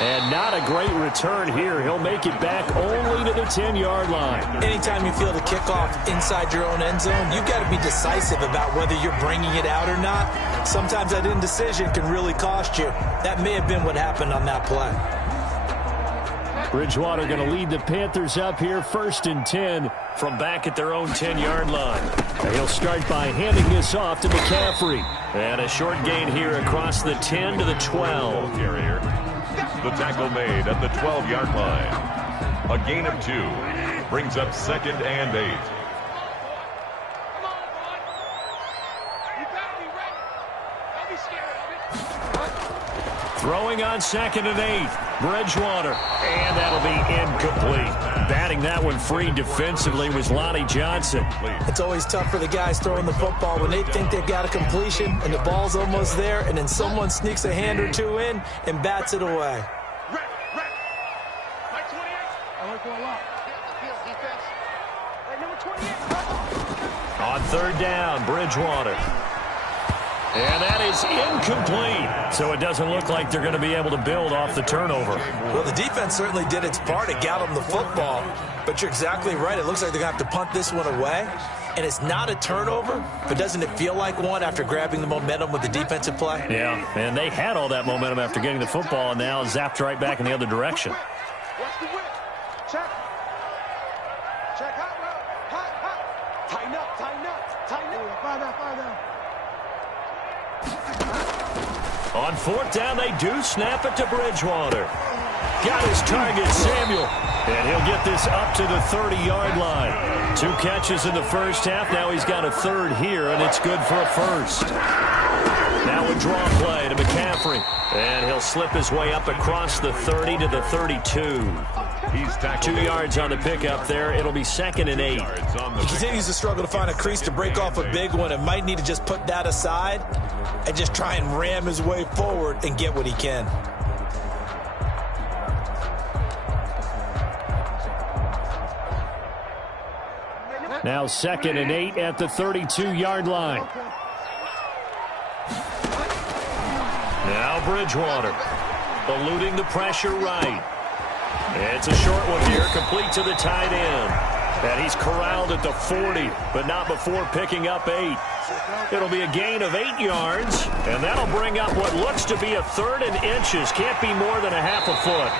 And not a great return here. He'll make it back only to the 10-yard line. Anytime you feel the kickoff inside your own end zone, you've got to be decisive about whether you're bringing it out or not. Sometimes that indecision can really cost you. That may have been what happened on that play. Bridgewater going to lead the Panthers up here 1st and 10 from back at their own 10-yard line. He'll start by handing this off to McCaffrey. And a short gain here across the 10 to the 12. Carrier. The tackle made at the 12-yard line. A gain of 2 brings up 2nd and 8. Throwing on 2nd and 8. Bridgewater. And that'll be incomplete. Batting that one free defensively was Lonnie Johnson. It's always tough for the guys throwing the football when they think they've got a completion and the ball's almost there, and then someone sneaks a hand or 2 in and bats it away. On 3rd down, Bridgewater. And that is incomplete. So it doesn't look like they're going to be able to build off the turnover. Well, the defense certainly did its part. It got them the football. But you're exactly right. It looks like they're going to have to punt this one away. And it's not a turnover, but doesn't it feel like one after grabbing the momentum with the defensive play? Yeah, and they had all that momentum after getting the football and now zapped right back in the other direction. Watch the whip. Check. Check hot route. Hot. Tighten up. Find out. On 4th down, they do snap it to Bridgewater. Got his target, Samuel. And he'll get this up to the 30-yard line. 2 catches in the first half. Now he's got a 3rd here, and it's good for a 1st. Now a draw play to McCaffrey. And he'll slip his way up across the 30 to the 32. He's tackled 2 yards on the pickup there. It'll be 2nd and 8. He continues to struggle to find a crease to break off a big one and might need to just put that aside and just try and ram his way forward and get what he can. Now 2nd and 8 at the 32-yard line. Now Bridgewater eluding the pressure right. It's a short one here, complete to the tight end. And he's corralled at the 40, but not before picking up 8. It'll be a gain of 8 yards, and that'll bring up what looks to be a 3rd and inches. Can't be more than a half a foot.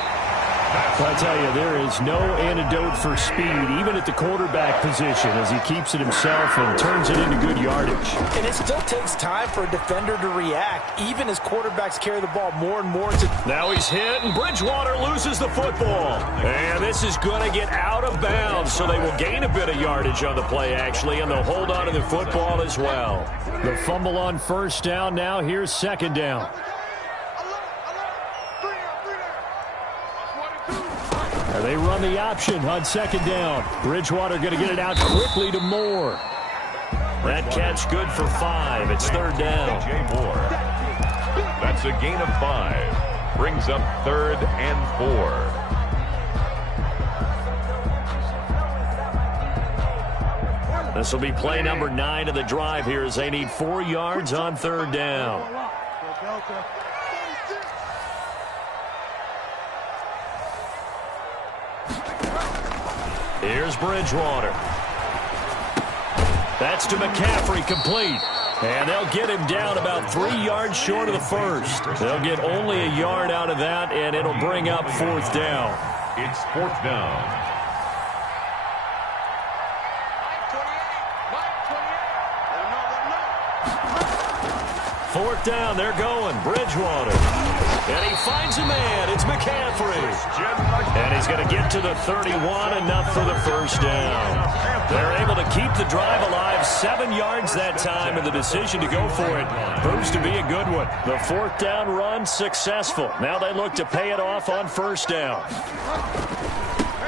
I tell you, there is no antidote for speed, even at the quarterback position, as he keeps it himself and turns it into good yardage. And it still takes time for a defender to react, even as quarterbacks carry the ball more and more. Now he's hit, and Bridgewater loses the football. And this is going to get out of bounds, so they will gain a bit of yardage on the play, actually, and they'll hold on to the football as well. The fumble on 1st down. Now here's 2nd down. They run the option on 2nd down. Bridgewater going to get it out quickly to Moore. That catch good for 5. It's third down. DJ Moore. That's a gain of 5. Brings up 3rd and 4. This will be play number 9 of the drive here as they need 4 yards on third down. Here's Bridgewater. That's to McCaffrey, complete. And they'll get him down about 3 yards short of the first. They'll get only a yard out of that, and it'll bring up 4th down. It's 4th down. Fourth down, they're going. Bridgewater. And he finds a man. It's McCaffrey. And he's going to get to the 31, enough for the first down. They're able to keep the drive alive. 7 yards that time, and the decision to go for it proves to be a good one. The 4th down run successful. Now they look to pay it off on first down.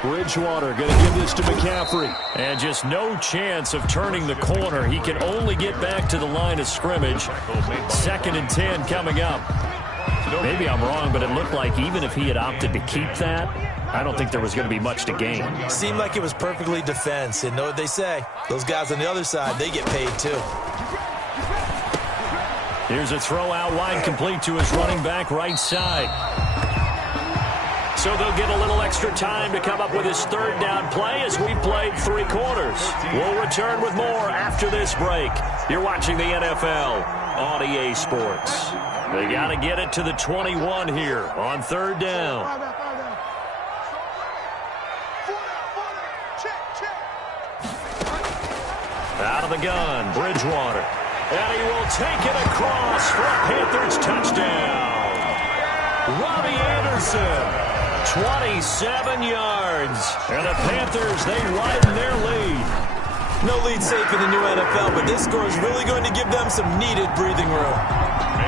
Bridgewater going to give this to McCaffrey. And just no chance of turning the corner. He can only get back to the line of scrimmage. 2nd and 10 coming up. Maybe I'm wrong, but it looked like even if he had opted to keep that, I don't think there was going to be much to gain. Seemed like it was perfectly defense. And know what they say? Those guys on the other side, they get paid too. Here's a throw out wide, complete to his running back right side. So they'll get a little extra time to come up with his third down play as we played 3 quarters. We'll return with more after this break. You're watching the NFL on EA Sports. They got to get it to the 21 here on third down. Out of the gun, Bridgewater. And he will take it across for a Panthers touchdown. Robbie Anderson. 27 yards. And the Panthers, they widen their lead. No lead safe in the new NFL, but this score is really going to give them some needed breathing room.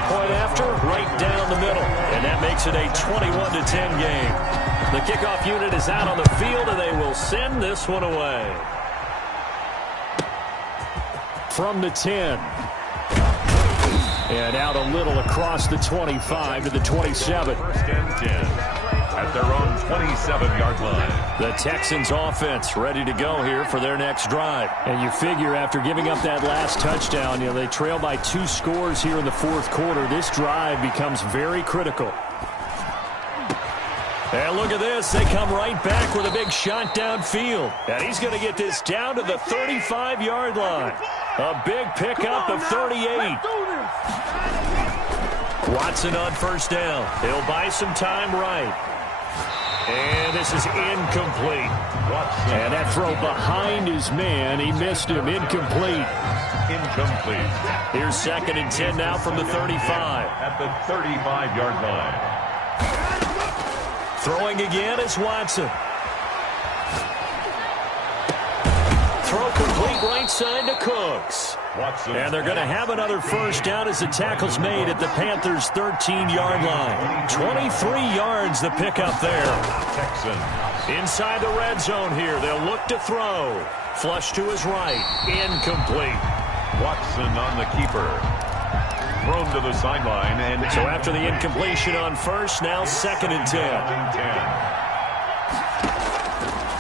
Point after, right down the middle. And that makes it a 21-10 game. The kickoff unit is out on the field, and they will send this one away. From the 10. And out a little across the 25 to the 27. 1st and 10. At their own 27-yard line. The Texans offense ready to go here for their next drive. And you figure after giving up that last touchdown, they trail by 2 scores here in the 4th quarter. This drive becomes very critical. And look at this. They come right back with a big shot downfield. And he's going to get this down to the 35-yard line. A big pickup of 38. Watson on first down. He'll buy some time right. And this is incomplete. And that throw behind his man. He missed him. Incomplete. Incomplete. Here's 2nd and 10 now from the 35. At the 35-yard line. Throwing again is Watson. Throw complete right side to Cooks. Watson. And they're going to have another first down as the tackle's made at the Panthers' 13-yard line. 23 yards the pickup there. Texans. Inside the red zone here. They'll look to throw. Flush to his right. Incomplete. Watson on the keeper. Thrown to the sideline. And so after the incompletion on first, now 2nd and 10.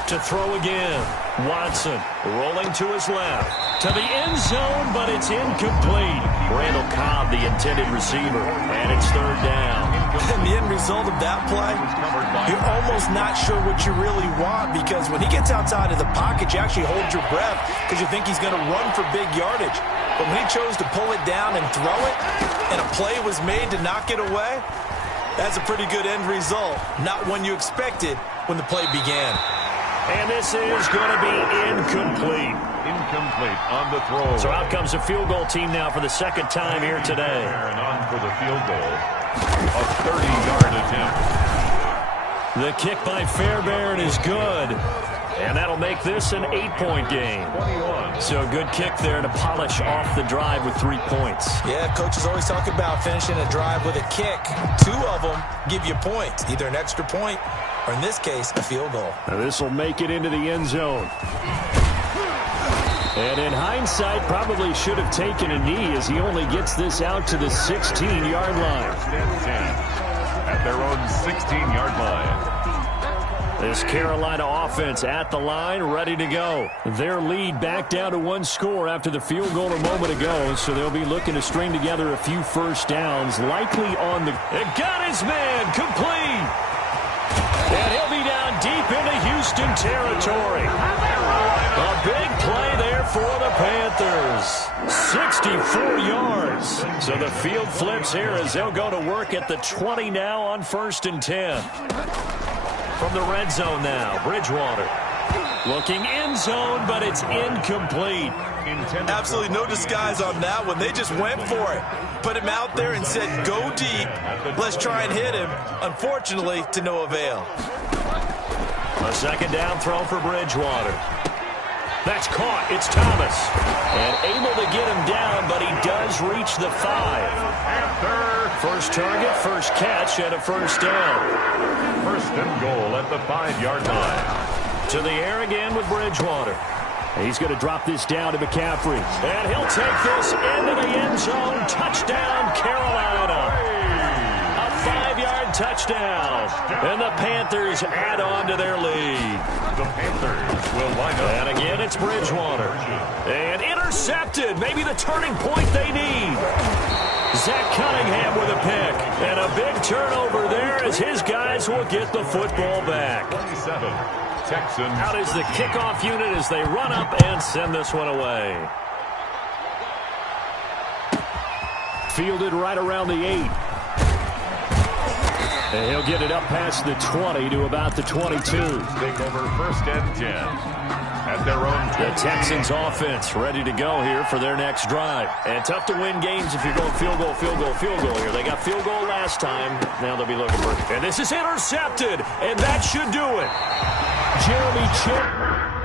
To throw again. Watson rolling to his left. To the end zone, but it's incomplete. Randall Cobb, the intended receiver. And it's third down. And the end result of that play, you're almost not sure what you really want, because when he gets outside of the pocket, you actually hold your breath because you think he's going to run for big yardage. But when he chose to pull it down and throw it, and a play was made to knock it away, that's a pretty good end result. Not one you expected when the play began. And this is going to be incomplete. Incomplete on the throw. So out comes a field goal team now for the 2nd time here today. And on for the field goal. A 30-yard attempt. The kick by Fairbairn is good. And that'll make this an 8-point game. 21. So a good kick there to polish off the drive with 3 points. Yeah, coaches always talk about finishing a drive with a kick. 2 of them give you points, either an extra point or, in this case, a field goal. Now this will make it into the end zone. And in hindsight, probably should have taken a knee as he only gets this out to the 16-yard line. At their own 16-yard line. This Carolina offense at the line, ready to go. Their lead back down to one score after the field goal a moment ago, so they'll be looking to string together a few first downs, likely on the... It got his man, complete. And he'll be down deep into Houston territory. A big play there for the Panthers. 64 yards. So the field flips here as they'll go to work at the 20 now on 1st and 10. From the red zone now, Bridgewater. Looking end zone, but it's incomplete. Absolutely no disguise on that one. They just went for it. Put him out there and said, go deep. Let's try and hit him. Unfortunately, to no avail. A second down throw for Bridgewater. That's caught. It's Thomas. And able to get him down, but he does reach the 5. First target, first catch, and a first down. First and goal at the 5-yard line. To the air again with Bridgewater. He's going to drop this down to McCaffrey. And he'll take this into the end zone. Touchdown, Carolina. A 5-yard touchdown. And the Panthers add on to their lead. The Panthers will line up. And again, it's Bridgewater. And intercepted. Maybe the turning point they need. Zach Cunningham with a pick. And a big turnover there as his guys will get the football back. 27. Texans. Out is the kickoff unit as they run up and send this one away. Fielded right around the 8. And he'll get it up past the 20 to about the 22. Take over 1st and 10. At their own. The Texans offense ready to go here for their next drive. And tough to win games if you're going field goal, field goal, field goal here. They got field goal last time. Now they'll be looking for it. And this is intercepted. And that should do it. Jeremy Chinn.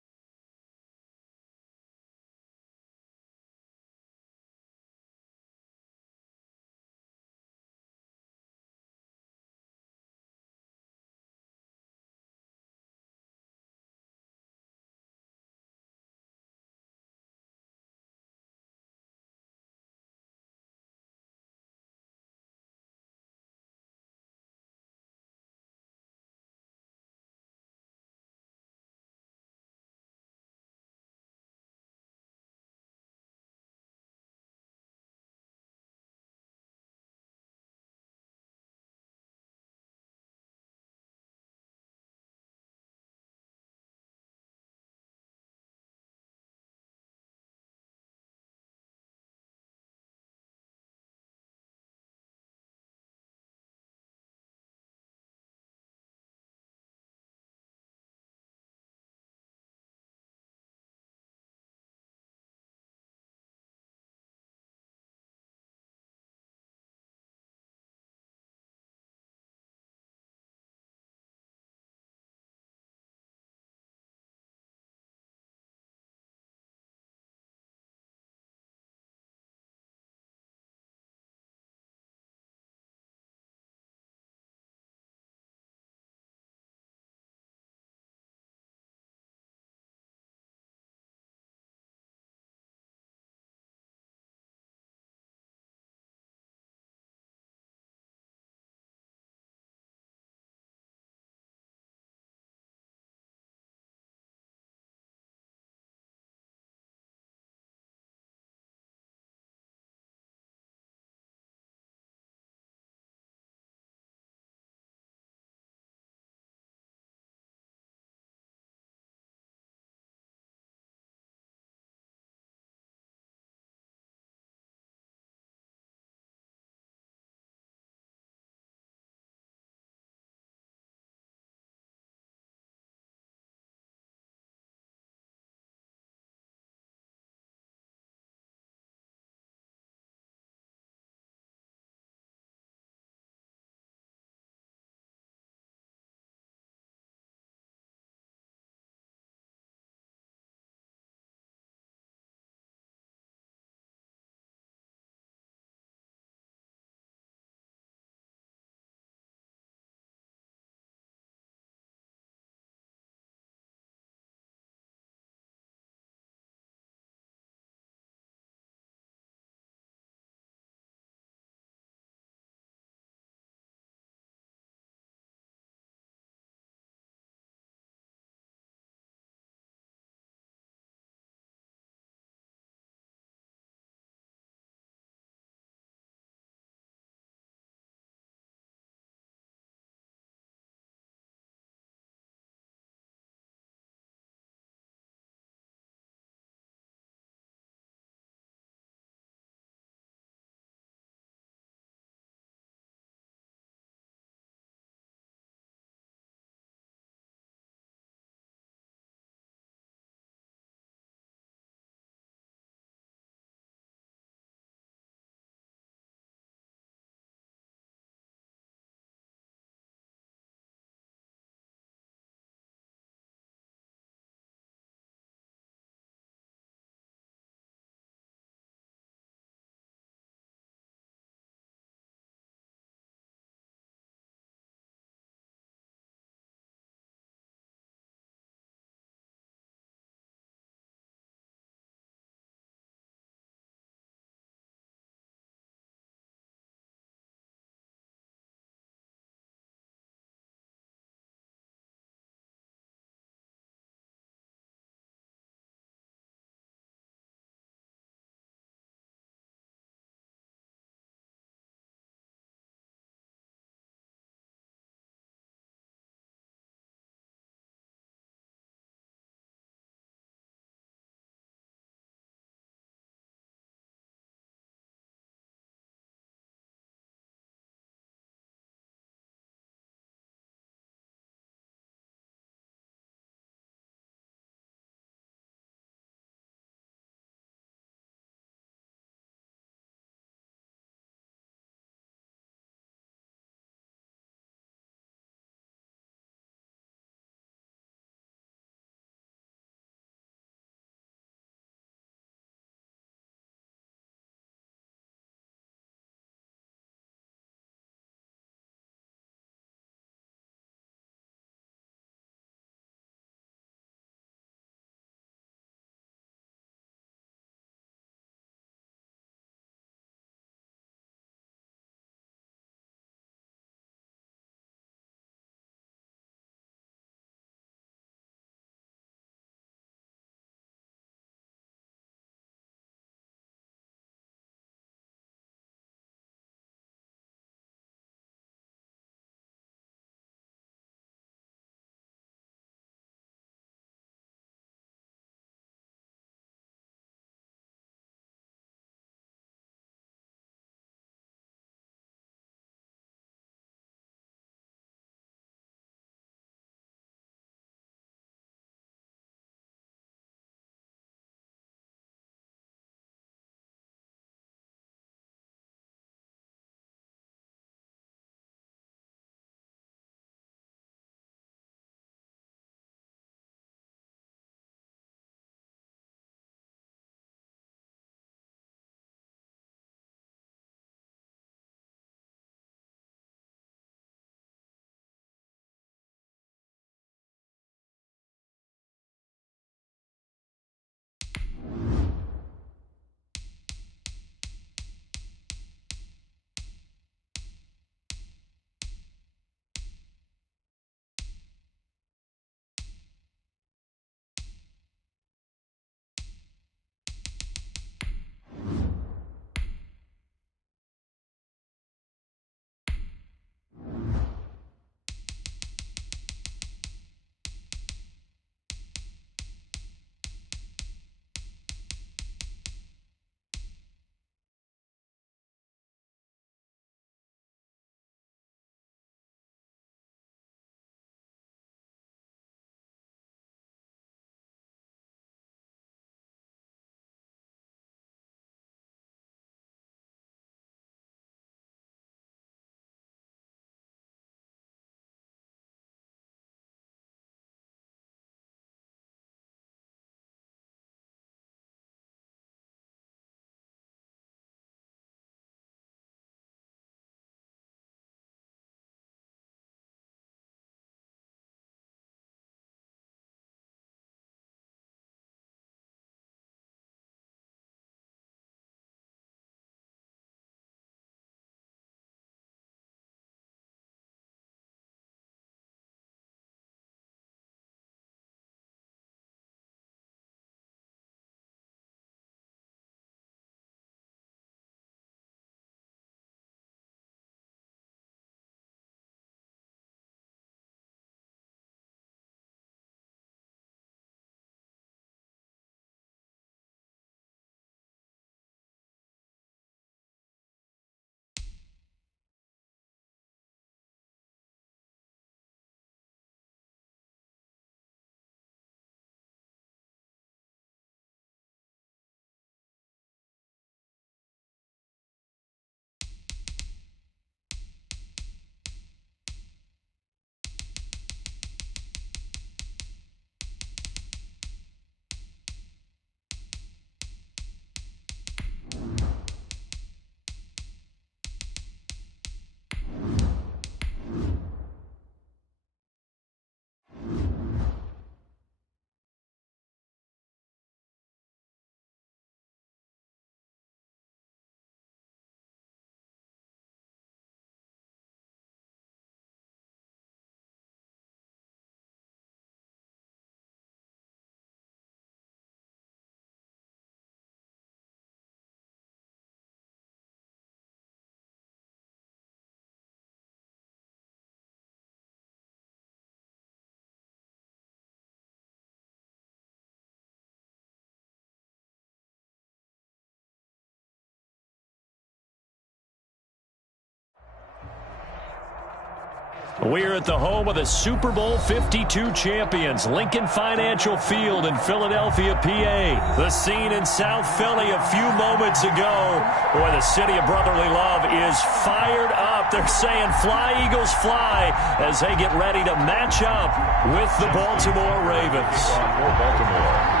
We're at the home of the Super Bowl 52 champions, Lincoln Financial Field in Philadelphia, PA. The scene in South Philly a few moments ago where the city of brotherly love is fired up. They're saying, "Fly, Eagles, fly," as they get ready to match up with the Baltimore Ravens. For Baltimore.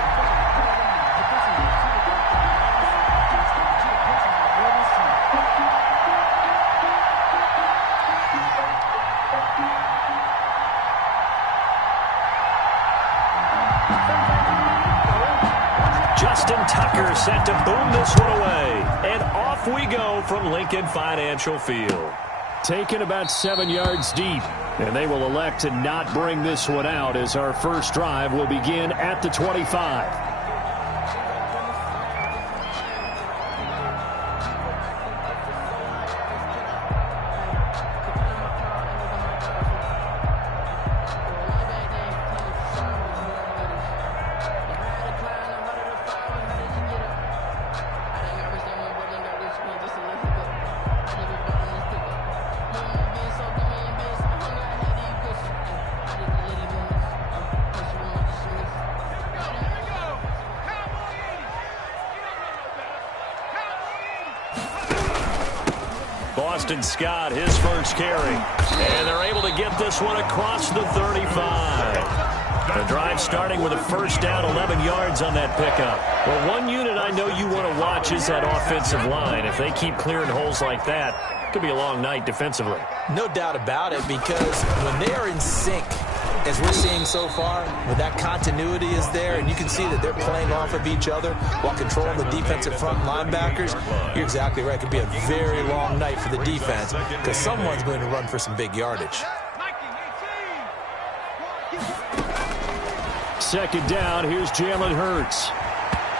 Justin Tucker set to boom this one away. And off we go from Lincoln Financial Field. Taken about 7 yards deep. And they will elect to not bring this one out as our first drive will begin at the 25. Boston Scott, his first carry. And they're able to get this one across the 35. The drive starting with a first down, 11 yards on that pickup. Well, one unit I know you want to watch is that offensive line. If they keep clearing holes like that, it could be a long night defensively. No doubt about it, because when they are in sync, as we're seeing so far, when that continuity is there, and you can see that they're playing off of each other while controlling the defensive front linebackers, you're exactly right. It could be a very long night for the defense because someone's going to run for some big yardage. Second down, here's Jalen Hurts.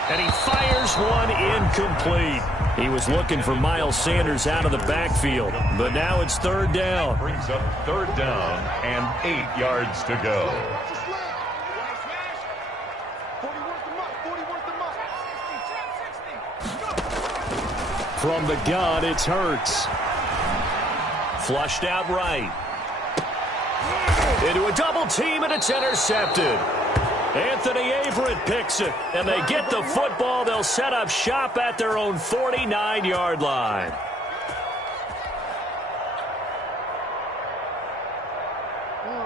And he fires one incomplete. He was looking for Miles Sanders out of the backfield, but now it's third down. Brings up third down and 8 yards to go. From the gun, it's Hurts. Flushed out right. Into a double team, and it's intercepted. Anthony Averett picks it, and they get the football. They'll set up shop at their own 49-yard line.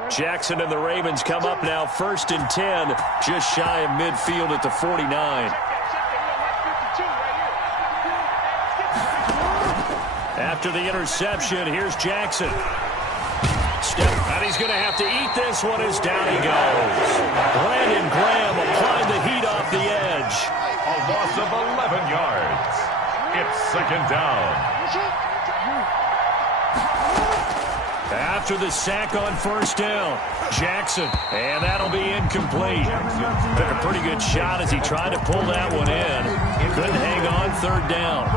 Jackson and the Ravens come up now first and 10, just shy of midfield at the 49. After the interception, here's Jackson. And he's going to have to eat this one as down he goes. Brandon Graham applying the heat off the edge. A loss of 11 yards. It's second down. After the sack on first down, Jackson, and that'll be incomplete. Took a pretty good shot as he tried to pull that one in. Couldn't hang on third down.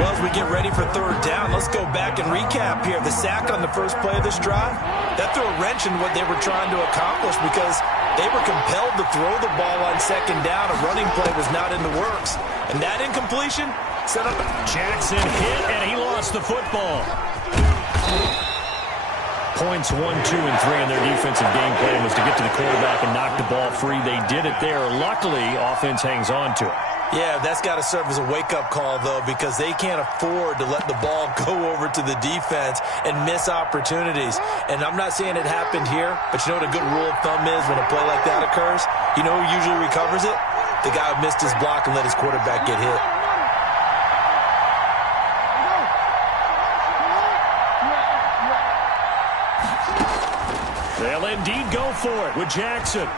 Well, as we get ready for third down, let's go back and recap here. The sack on the first play of this drive, that threw a wrench in what they were trying to accomplish because they were compelled to throw the ball on second down. A running play was not in the works. And that incompletion set up. Jackson hit, and he lost the football. Points 1, 2, and 3 in their defensive game plan was to get to the quarterback and knock the ball free. They did it there. Luckily, offense hangs on to it. Yeah, that's got to serve as a wake-up call, though, because they can't afford to let the ball go over to the defense and miss opportunities. And I'm not saying it happened here, but you know what a good rule of thumb is when a play like that occurs? You know who usually recovers it? The guy who missed his block and let his quarterback get hit. They'll indeed go for it with Jackson.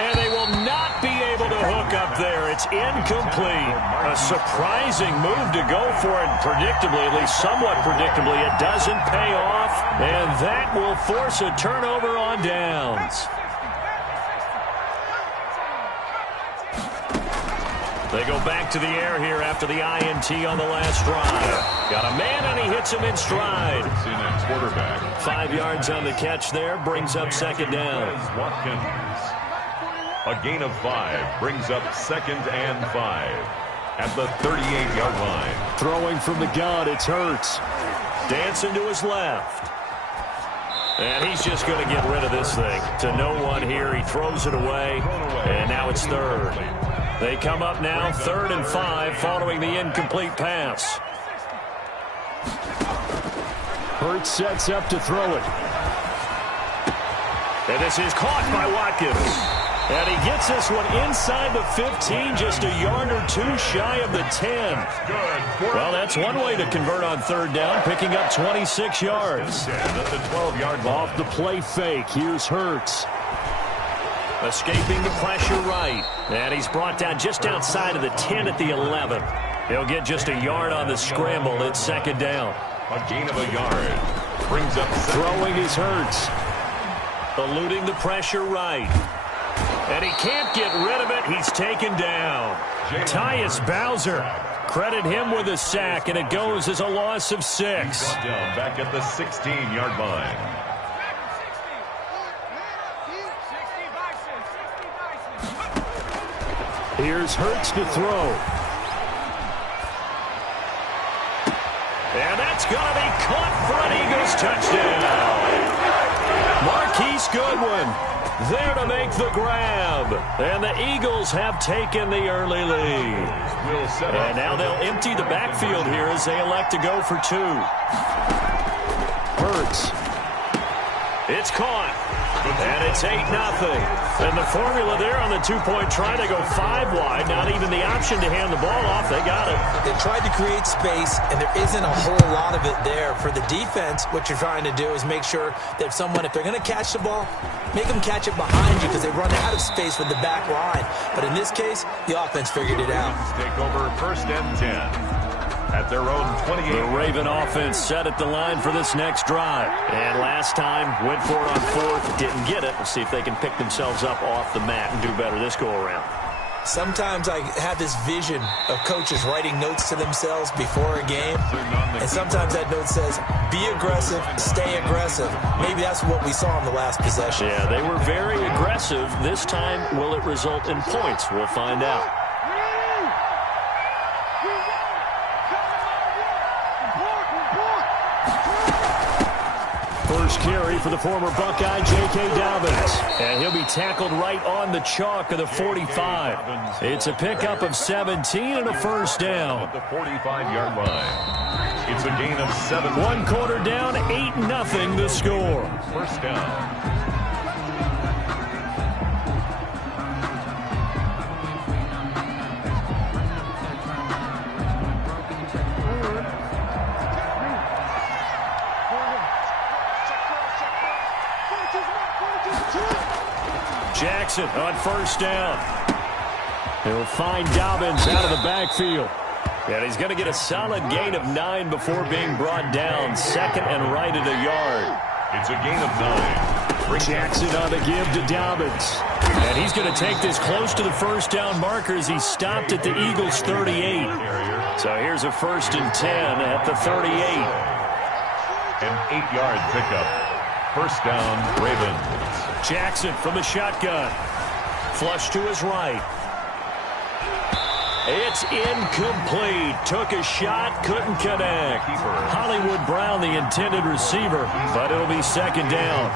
And they will not be able to hook up there. It's incomplete. A surprising move to go for it. Predictably, at least somewhat predictably, it doesn't pay off. And that will force a turnover on downs. They go back to the air here after the INT on the last drive. Got a man, and he hits him in stride. 5 yards on the catch there, brings up second down. A gain of 5 brings up second and 5 at the 38-yard line. Throwing from the gun, it's Hurts. Dancing to his left. And he's just going to get rid of this thing. To no one here, he throws it away, and now it's third. They come up now, 3rd and 5, following the incomplete pass. Hurts sets up to throw it. And this is caught by Watkins. And he gets this one inside the 15, just a yard or two shy of the 10. Well, that's one way to convert on 3rd down, picking up 26 yards. At the 12-yard line. Off the play fake, here's Hurts. Escaping the pressure right. And he's brought down just outside of the 10 at the 11. He'll get just a yard on the scramble. It's 2nd down. A gain of a yard. Brings up throwing his Hurts. Eluding the pressure right. And he can't get rid of it. He's taken down. Tyus Bowser. Credit him with a sack, and it goes as a loss of 6. Down back at the 16-yard line. Here's Hurts to throw. And that's going to be caught for an Eagles touchdown. Marquise Goodwin there to make the grab. And the Eagles have taken the early lead. And now they'll empty the backfield here as they elect to go for 2. Hurts. It's caught. And it's 8-0. And the formula there on the 2-point try to go 5 wide. Not even the option to hand the ball off. They got it. They tried to create space, and there isn't a whole lot of it there. For the defense, what you're trying to do is make sure that if they're going to catch the ball, make them catch it behind you because they run out of space with the back line. But in this case, the offense figured it out. Take over 1st and 10. At their own 28. The Raven offense set at the line for this next drive. And last time, went for it on 4th, didn't get it. We'll see if they can pick themselves up off the mat and do better this go-around. Sometimes I have this vision of coaches writing notes to themselves before a game. And sometimes that note says, be aggressive, stay aggressive. Maybe that's what we saw in the last possession. Yeah, they were very aggressive. This time, will it result in points? We'll find out. First carry for the former Buckeye, J.K. Dobbins. And he'll be tackled right on the chalk of the 45. It's a pickup of 17 and a 1st down. At the 45-yard line. It's a gain of 7. 1 quarter down, 8-0 the score. 1st down. Jackson on 1st down. He'll find Dobbins out of the backfield. And he's going to get a solid gain of 9 before being brought down. 2nd and right at a yard. It's a gain of 9. Jackson on the give to Dobbins. And he's going to take this close to the 1st down marker as he stopped at the Eagles' 38. So here's a 1st and 10 at the 38. An 8-yard pickup. 1st down, Ravens. Jackson from the shotgun. Flush to his right. It's incomplete. Took a shot, couldn't connect. Hollywood Brown, the intended receiver, but it'll be 2nd down.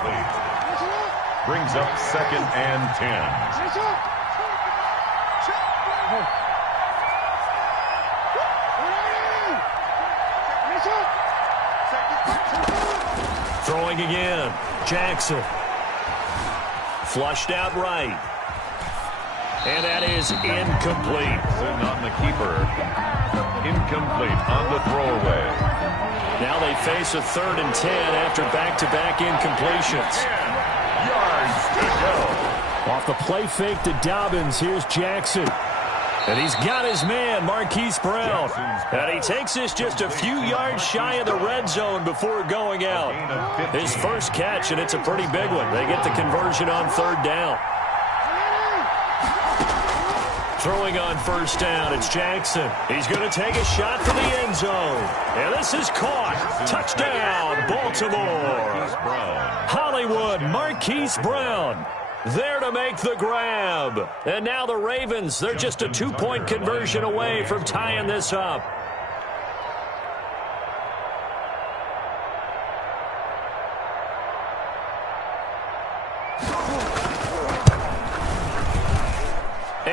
Brings up 2nd and 10. Throwing again. Jackson. Flushed out right. And that is incomplete. On the keeper. Incomplete on the throwaway. Now they face a 3rd and 10 after back-to-back incompletions. 10 yards to go. Off the play fake to Dobbins, here's Jackson. And he's got his man, Marquise Brown. And he takes this just a few yards shy of the red zone before going out. His first catch, and it's a pretty big one. They get the conversion on 3rd down. Throwing on 1st down, it's Jackson. He's going to take a shot for the end zone. And this is caught. Touchdown, Baltimore. Hollywood, Marquise Brown. There to make the grab. And now the Ravens, they're just a 2-point conversion away from tying this up.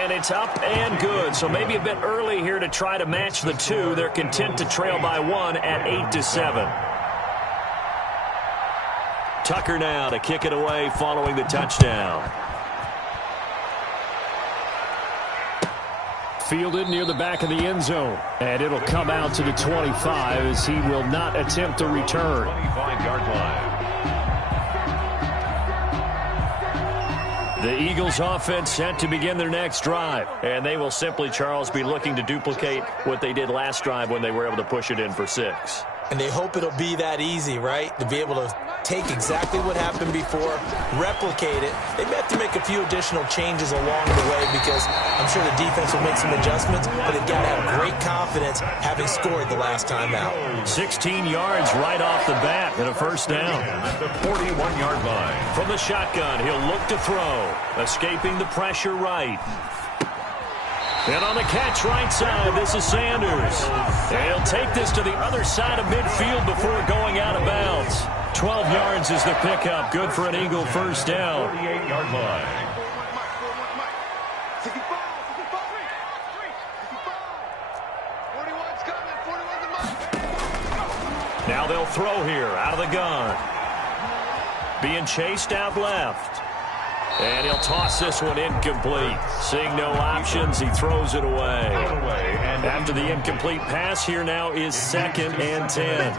And it's up and good. So maybe a bit early here to try to match the two. They're content to trail by 1 at 8-7. Tucker now to kick it away following the touchdown. Fielded near the back of the end zone. And it'll come out to the 25 as he will not attempt to return. 25-yard line. The Eagles offense set to begin their next drive. And they will simply, Charles, be looking to duplicate what they did last drive when they were able to push it in for 6. And they hope it'll be that easy, right? To be able to take exactly what happened before, replicate it. They may have to make a few additional changes along the way because I'm sure the defense will make some adjustments, but they've got to have great confidence having scored the last time out. 16 yards right off the bat and a first down. At the 41-yard line. From the shotgun, he'll look to throw. Escaping the pressure right. And on the catch right side, this is Sanders. And he'll take this to the other side of midfield before going out of bounds. 12 yards is the pickup. Good for an Eagle first down. 48-yard line. Now they'll throw here out of the gun. Being chased out left. And he'll toss this one incomplete. Seeing no options, he throws it away. And after the incomplete pass, here now is 2nd and 10.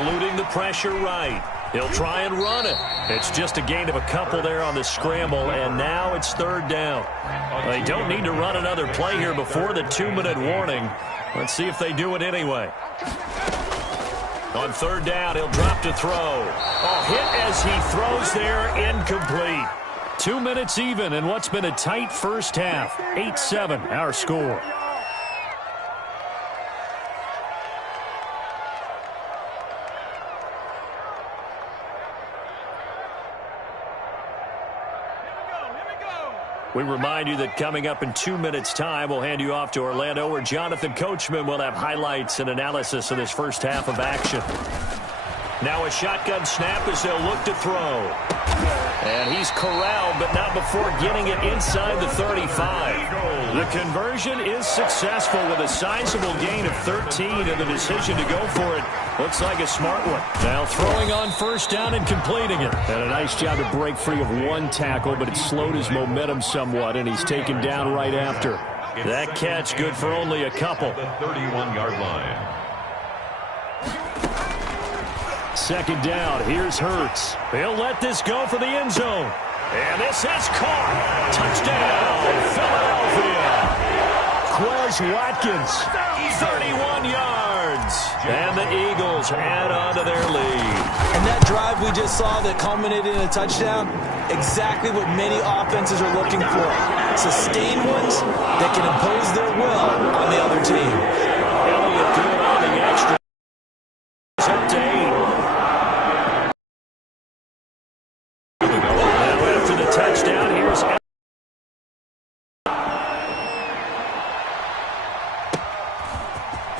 Eluding the pressure right. He'll try and run it. It's just a gain of a couple there on the scramble, and now it's 3rd down. They don't need to run another play here before the 2-minute warning. Let's see if they do it anyway. On 3rd down, he'll drop to throw. Hit as he throws there, incomplete. 2 minutes even in what's been a tight first half. 8-7, our score. We remind you that coming up in 2 minutes' time, we'll hand you off to Orlando, where Jonathan Coachman will have highlights and analysis of this first half of action. Now a shotgun snap as they'll look to throw. And he's corralled, but not before getting it inside the 35. The conversion is successful with a sizable gain of 13, and the decision to go for it looks like a smart one. Now throwing on 1st down and completing it. And a nice job to break free of one tackle, but it slowed his momentum somewhat, and he's taken down right after. That catch good for only a couple. The 31-yard line. 2nd down, here's Hurts. He'll let this go for the end zone. And this is caught. Touchdown, Philadelphia. Quez Watkins. 31 yards. And the Eagles add on to their lead. And that drive we just saw that culminated in a touchdown, exactly what many offenses are looking for. Sustained ones that can impose their will on the other team. Elliott good on the extra. Up to 8. Now after the touchdown, here's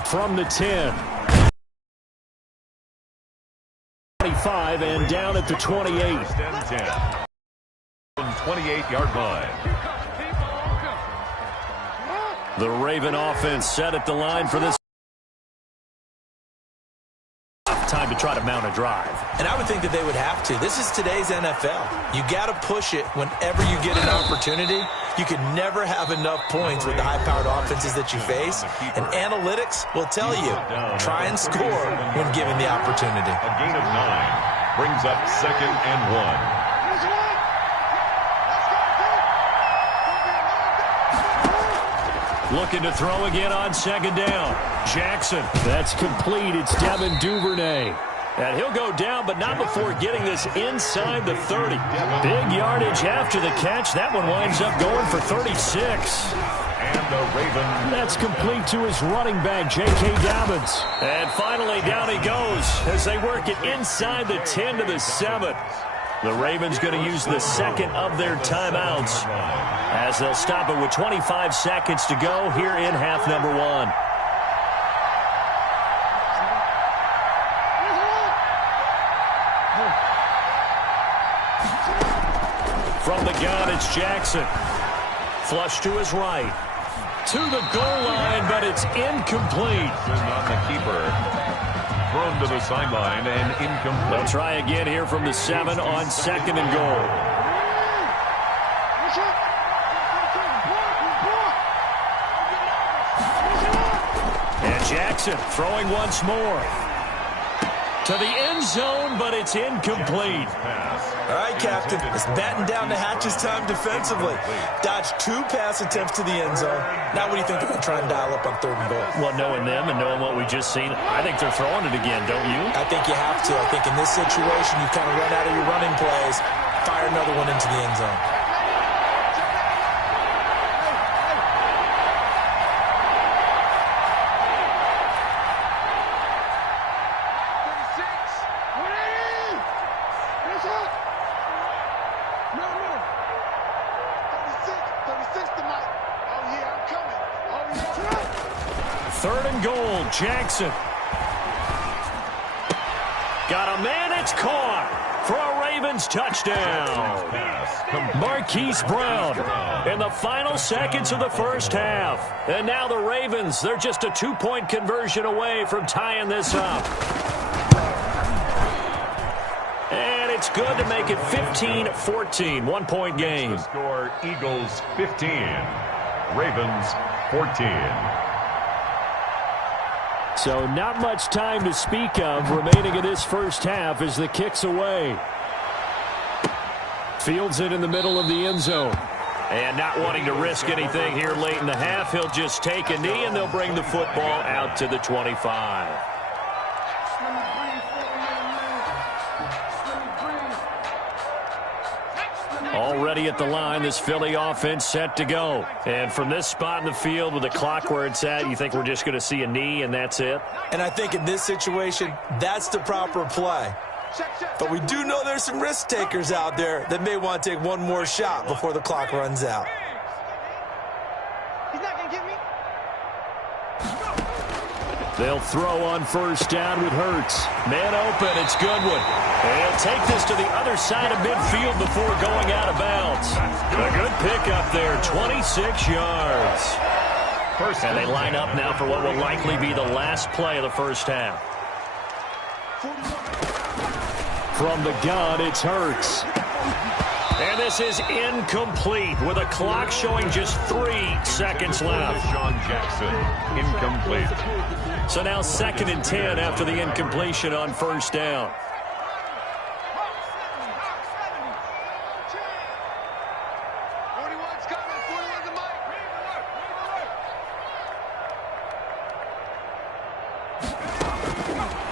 from the 10. 25 and down at the 28. 28-yard line. the Raven offense set at the line for this. Time to try to mount a drive. And I would think that they would have to. This is today's NFL. You got to push it whenever you get an opportunity. You can never have enough points with the high-powered offenses that you face. And analytics will tell you, try and score when given the opportunity. A gain of 9 brings up 2nd and 1. Looking to throw again on 2nd down. Jackson. That's complete. It's Devin Duvernay. And he'll go down, but not before getting this inside the 30. Big yardage after the catch. That one winds up going for 36. And the Raven. That's complete to his running back, J.K. Dobbins. And finally, down he goes as they work it inside the 10 to the 7. The Ravens going to use the second of their timeouts as they'll stop it with 25 seconds to go here in half number 1. It's Jackson. Flush to his right. To the goal line, but it's incomplete. On the keeper. Thrown to the sideline and incomplete. They'll try again here from the 7 on 2nd and goal. And Jackson throwing once more. To the end zone, but it's incomplete. All right, Captain. It's batten down the hatches time defensively. Dodged 2 pass attempts to the end zone. Now what do you think they're going to try and dial up on 3rd and goal? Well, knowing them and knowing what we just seen, I think they're throwing it again, don't you? I think you have to. I think in this situation, you've kind of run out of your running plays. Fire another one into the end zone. Jackson. Got a man, it's caught for a Ravens touchdown. Marquise Brown in the final seconds of the first half. And now the Ravens, they're just a 2-point conversion away from tying this up. And it's good to make it 15-14, 1-point game. The score, Eagles 15, Ravens 14. So not much time to speak of remaining in this first half as the kick's away. Fields it in the middle of the end zone. And not wanting to risk anything here late in the half, he'll just take a knee and they'll bring the football out to the 25. Already at the line, this Philly offense set to go. And from this spot in the field with the clock where it's at, you think we're just going to see a knee and that's it? And I think in this situation, that's the proper play. But we do know there's some risk takers out there that may want to take one more shot before the clock runs out. He's not going to get me. They'll throw on first down with Hurts. Man open, it's Goodwin. And he'll take this to the other side of midfield before going out of bounds. A good pickup there, 26 yards. And they line up now for what will likely be the last play of the first half. From the gun, it's Hurts. And this is incomplete with a clock showing just 3 seconds left. Sean Jackson, incomplete. So now 2nd and 10 after the incompletion on first down.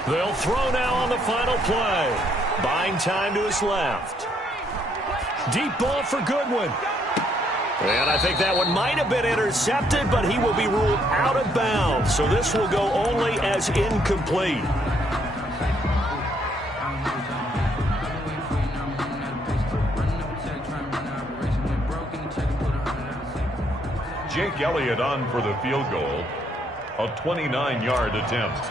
They'll throw now on the final play. Buying time to his left. Deep ball for Goodwin. And I think that one might have been intercepted, but he will be ruled out of bounds. So this will go only as incomplete. Jake Elliott on for the field goal. A 29-yard attempt.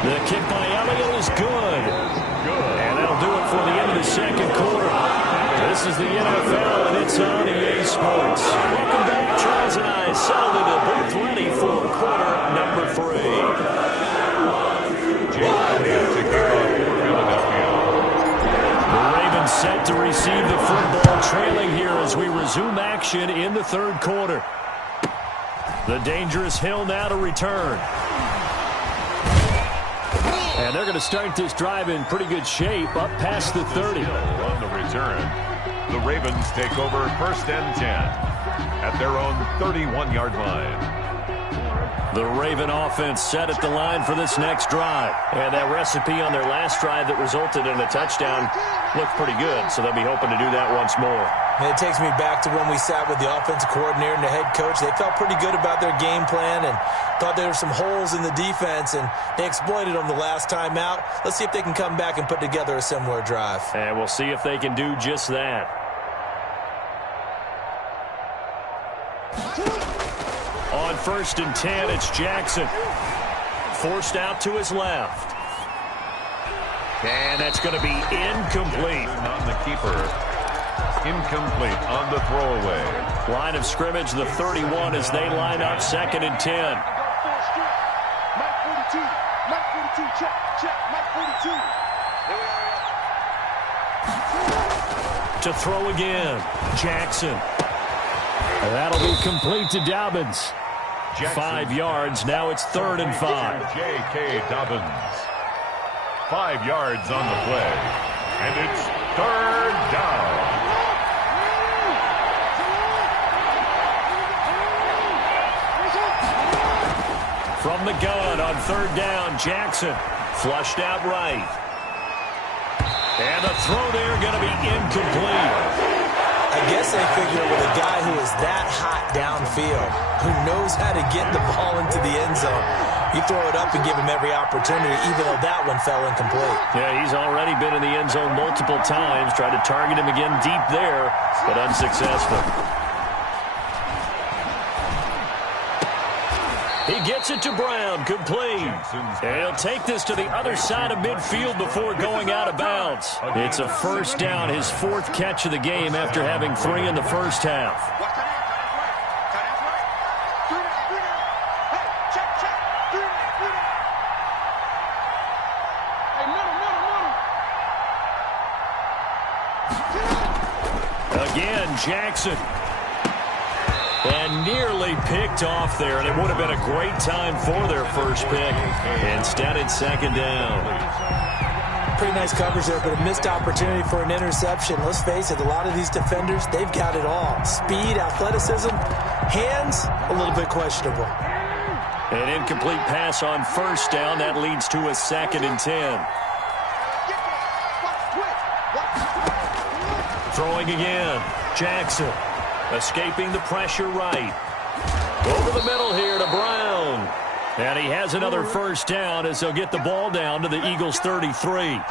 The kick by Elliott is good. And that'll do it for the end of the second quarter. This is the NFL, and it's on EA Sports. Welcome back. Charles and I settled into the booth ready for quarter number 3. Jake Elliott to kick off for Philadelphia. The Ravens set to receive the football, trailing here as we resume action in the third quarter. The dangerous Hill now to return. And they're going to start this drive in pretty good shape, up past the 30. On the return, the Ravens take over 1st and 10 at their own 31-yard line. The Raven offense set at the line for this next drive. And that recipe on their last drive that resulted in a touchdown looked pretty good, so they'll be hoping to do that once more. And it takes me back to when we sat with the offensive coordinator and the head coach. They felt pretty good about their game plan and thought there were some holes in the defense, and they exploited them the last time out. Let's see if they can come back and put together a similar drive. And we'll see if they can do just that. On 1st and 10, it's Jackson. Forced out to his left. And that's going to be incomplete. On the keeper. Incomplete on the throwaway. Line of scrimmage, the 31 as they line up 2nd and 10. Mike 42. Mike 42. Check. Check. Mike 42. Here we are. To throw again. Jackson. And that'll be complete to Dobbins. Jackson. 5 yards. Now it's 3rd and 5. J.K. Dobbins. 5 yards on the play. And it's 3rd down. From the gun on 3rd down, Jackson flushed out right. And the throw there going to be incomplete. I guess they figure with a guy who is that hot downfield, who knows how to get the ball into the end zone, you throw it up and give him every opportunity, even though that one fell incomplete. Yeah, he's already been in the end zone multiple times, tried to target him again deep there, but unsuccessful. He gets it to Brown, complete. And he'll take this to the other side of midfield before going out of bounds. It's a 1st down, his 4th catch of the game after having 3 in the first half. Watch that hand. Tight end's right. Tight end's right. 3 down. Hey, check. 3 down. Hey, middle. Again, Jackson. And nearly picked off there, and it would have been a great time for their first pick. Instead, it's 2nd down. Pretty nice coverage there, but a missed opportunity for an interception. Let's face it, a lot of these defenders, they've got it all. Speed, athleticism, hands, a little bit questionable. An incomplete pass on 1st down. That leads to a 2nd and 10. Throwing again. Jackson. Escaping the pressure right. Over the middle here to Brown. And he has another 1st down as they'll get the ball down to the Eagles' 33.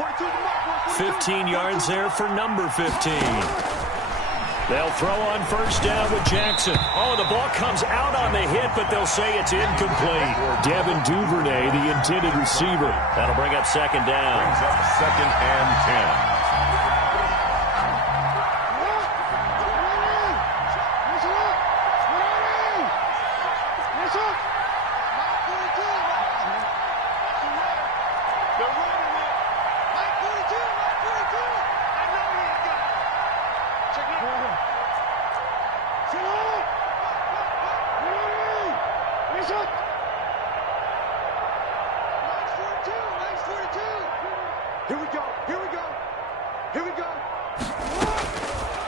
15 yards there for number 15. They'll throw on 1st down with Jackson. Oh, the ball comes out on the hit, but they'll say it's incomplete. Devin Duvernay, the intended receiver. That'll bring up 2nd down. Brings up 2nd and 10.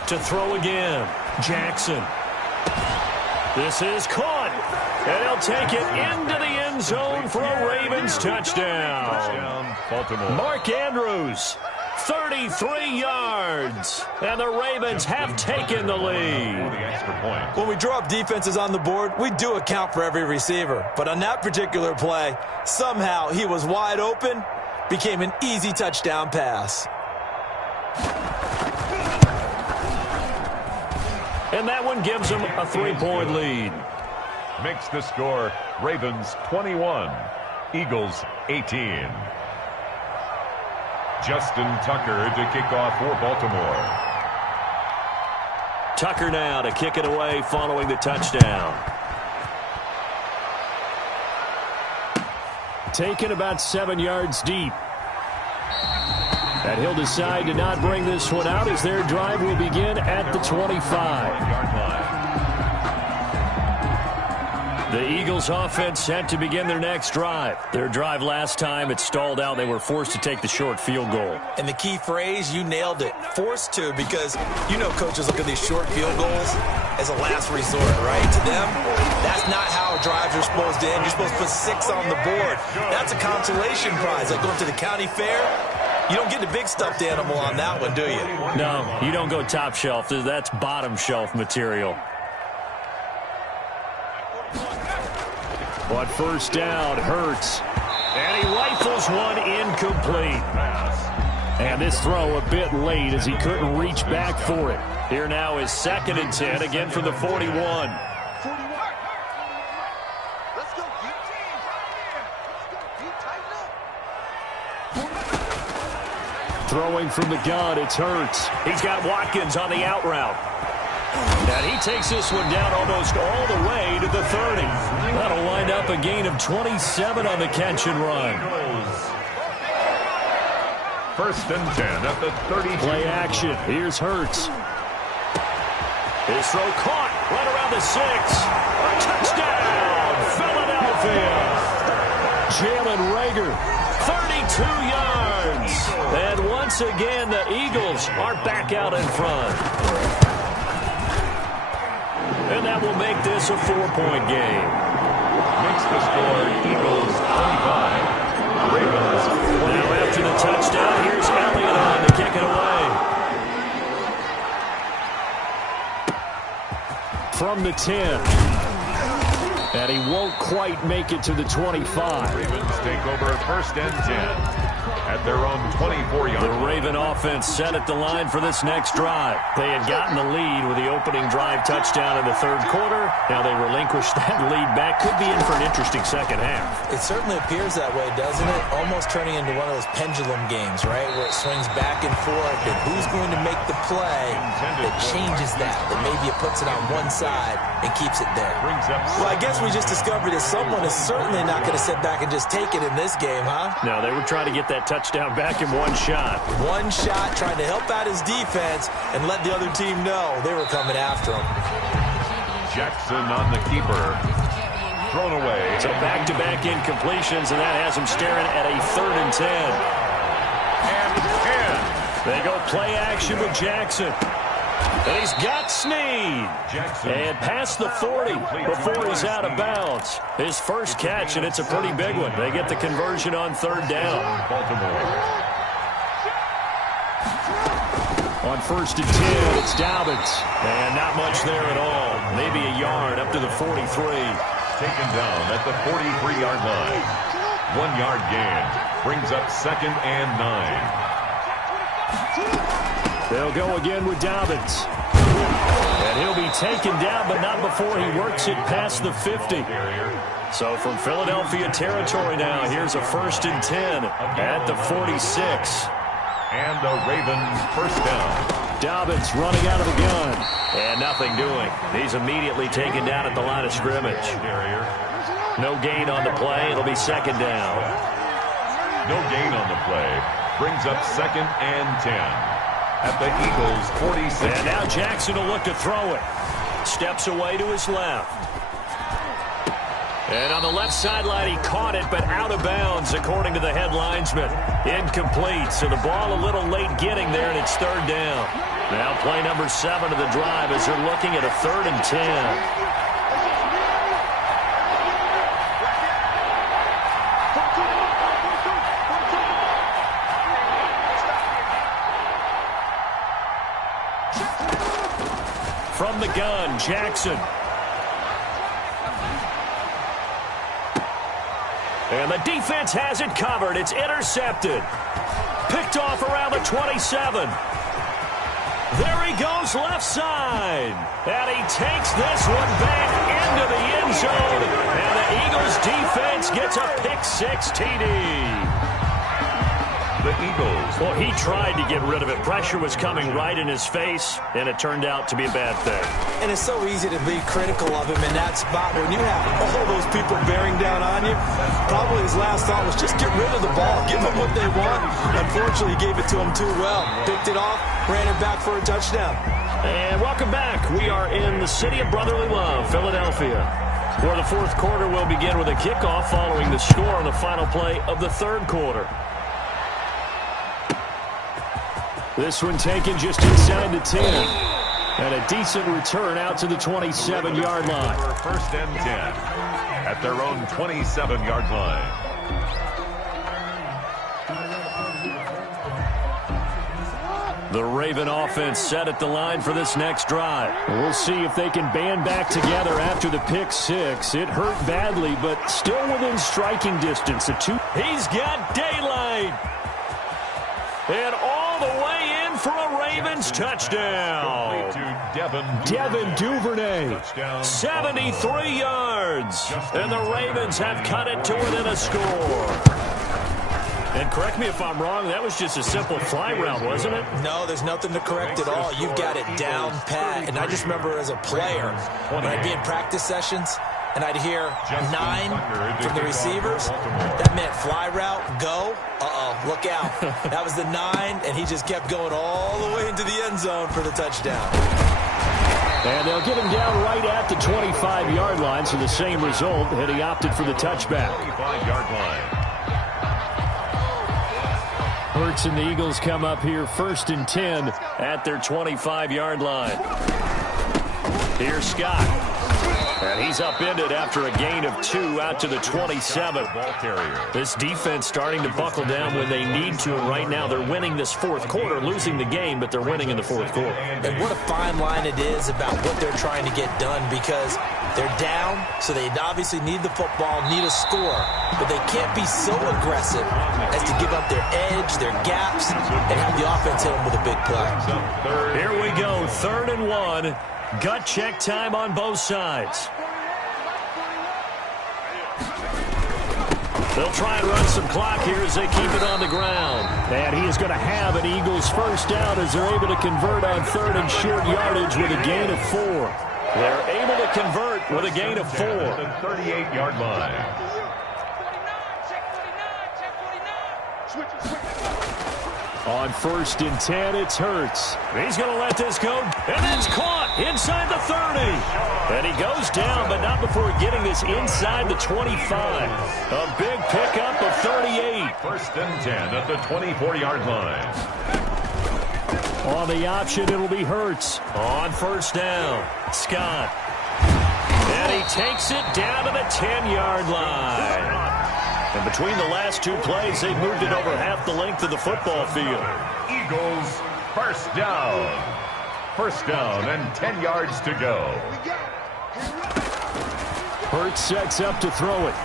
To throw again, Jackson. This is caught, and he'll take it into the end zone for a Ravens touchdown. Baltimore. Mark Andrews, 33 yards, and the Ravens have taken the lead. The extra point. When we draw up defenses on the board, we do account for every receiver. But on that particular play, somehow he was wide open, became an easy touchdown pass. And that one gives them a 3-point lead. Makes the score Ravens 21, Eagles 18. Justin Tucker to kick off for Baltimore. Tucker now to kick it away following the touchdown. Taken about 7 yards deep. And he'll decide to not bring this one out as their drive will begin at the 25-yard line. The Eagles offense set to begin their next drive. Their drive last time, it stalled out. They were forced to take the short field goal. And the key phrase, you nailed it, forced to, because you know coaches look at these short field goals as a last resort, right? To them, that's not how drives are supposed to end. You're supposed to put 6 on the board. That's a consolation prize, like going to the county fair. You don't get the big stuffed animal on that one, do you? No, you don't go top shelf. That's bottom shelf material. But 1st down, Hurts. And he rifles one incomplete. And this throw a bit late as he couldn't reach back for it. Here now is 2nd and 10, again from the 41. Let's go, deep. Let's go, deep. Tighten up. Throwing from the gun, it's Hurts. He's got Watkins on the out route. And he takes this one down almost all the way to the 30. That'll wind up a gain of 27 on the catch and run. First and 10 at the 30. Play action. Here's Hurts. His throw caught right around the 6. A touchdown, Philadelphia. Jalen Reagor. 32 yards. And once again, the Eagles are back out in front. And that will make this a 4-point game. Makes the score Eagles 25. Ravens 28. Now after the touchdown, here's Elliott on to kick it away. From the 10. And he won't quite make it to the 25. Ravens take over first and 10 at their own 24-yard line. The Raven offense set at the line for this next drive. They had gotten the lead with the opening drive touchdown in the third quarter. Now they relinquished that lead back. Could be in for an interesting second half. It certainly appears that way, doesn't it? Almost turning into one of those pendulum games, right? Where it swings back and forth, and who's going to make the play that changes that maybe it puts it on one side and keeps it there. Well, I guess we just discovered that someone is certainly not going to sit back and just take it in this game, huh? No, they were trying to get that touchdown back in one shot. One shot, trying to help out his defense and let the other team know they were coming after him. Jackson on the keeper. Thrown away. So back-to-back incompletions, and that has him staring at a 3rd and 10. And 10. They go play action with Jackson. And he's got Snead. Jackson. And past the 40 before he's out of bounds. His first catch, and it's a pretty big one. They get the conversion on 3rd down. Baltimore. On 1st and 10, it's Dobbins. And not much there at all. Maybe a yard up to the 43. Taken down at the 43-yard line. 1-yard gain. Brings up 2nd and 9. They'll go again with Dobbins. And he'll be taken down, but not before he works it past the 50. So from Philadelphia territory now, here's a 1st and 10 at the 46. And the Ravens first down. Dobbins running out of the gun. And nothing doing. He's immediately taken down at the line of scrimmage. No gain on the play. It'll be 2nd down. No gain on the play. Brings up 2nd and 10. At the Eagles' 46. And now Jackson will look to throw it. Steps away to his left. And on the left sideline, he caught it, but out of bounds, according to the head linesman. Incomplete, so the ball a little late getting there, and it's 3rd down. Now play number 7 of the drive as they're looking at a 3rd and 10. From the gun, Jackson. And the defense has it covered. It's intercepted. Picked off around the 27. There he goes left side. And he takes this one back into the end zone. And the Eagles defense gets a pick-6 TD. The Eagles. Well, he tried to get rid of it. Pressure was coming right in his face, and it turned out to be a bad thing. And it's so easy to be critical of him in that spot when you have all those people bearing down on you. Probably his last thought was just get rid of the ball, give them what they want. Unfortunately, he gave it to them too well. Picked it off, ran it back for a touchdown. And welcome back. We are in the city of brotherly love, Philadelphia, where the 4th quarter will begin with a kickoff following the score on the final play of the 3rd quarter. This one taken just inside the 10. And a decent return out to the 27-yard line. First and 10 at their own 27-yard line. The Raven offense set at the line for this next drive. We'll see if they can band back together after the pick-6. It hurt badly, but still within striking distance. He's got daylight. And all the way in for a Ravens touchdown. Devin Duvernay. 73 yards. And the Ravens have cut it to within a score. And correct me if I'm wrong, that was just a simple fly route, wasn't it? No, there's nothing to correct at all. You've got it down pat. And I just remember as a player, when I'd be in practice sessions, and I'd hear 9 from the receivers, that meant fly route, go, look out. That was the 9, and he just kept going all the way into the end zone for the touchdown. And they'll get him down right at the 25-yard line, so the same result, and he opted for the touchback. 25-yard line. Hurts and the Eagles come up here 1st and 10 at their 25-yard line. Here's Scott. And he's upended after a gain of 2 out to the 27. This defense starting to buckle down when they need to. And right now they're winning this fourth quarter, losing the game, but they're winning in the fourth quarter. And what a fine line it is about what they're trying to get done, because they're down, so they obviously need the football, need a score. But they can't be so aggressive as to give up their edge, their gaps, and have the offense hit them with a big play. Here we go, 3rd and 1. Gut check time on both sides. They'll try and run some clock here as they keep it on the ground. And he is going to have an Eagles first down as they're able to convert on 3rd and short yardage with a gain of 4. They're able to convert with a gain of 4. The 38-yard line. On 1st and 10, it's Hurts. He's going to let this go, and it's caught inside the 30. And he goes down, but not before getting this inside the 25. A big pickup of 38. 1st and 10 at the 24-yard line. On the option, it'll be Hurts. On 1st down, Scott. And he takes it down to the 10-yard line. And between the last 2 plays, they've moved it over half the length of the football field. Eagles, first down. 1st down and 10 yards to go. Hurts sets up to throw it.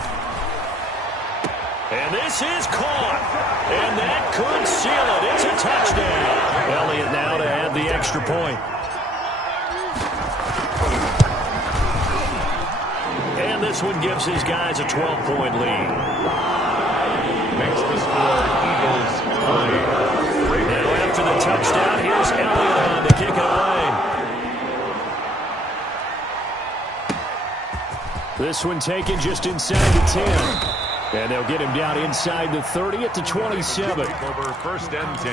And this is caught. And that could seal it. It's a touchdown. Elliott now to add the extra point. And this one gives his guys a 12-point lead. Makes the score Eagles 9. Now after the touchdown, here's Elliott on to kick it away. This one taken just inside the 10. And they'll get him down inside the 30 at the 27. Take over 1st and 10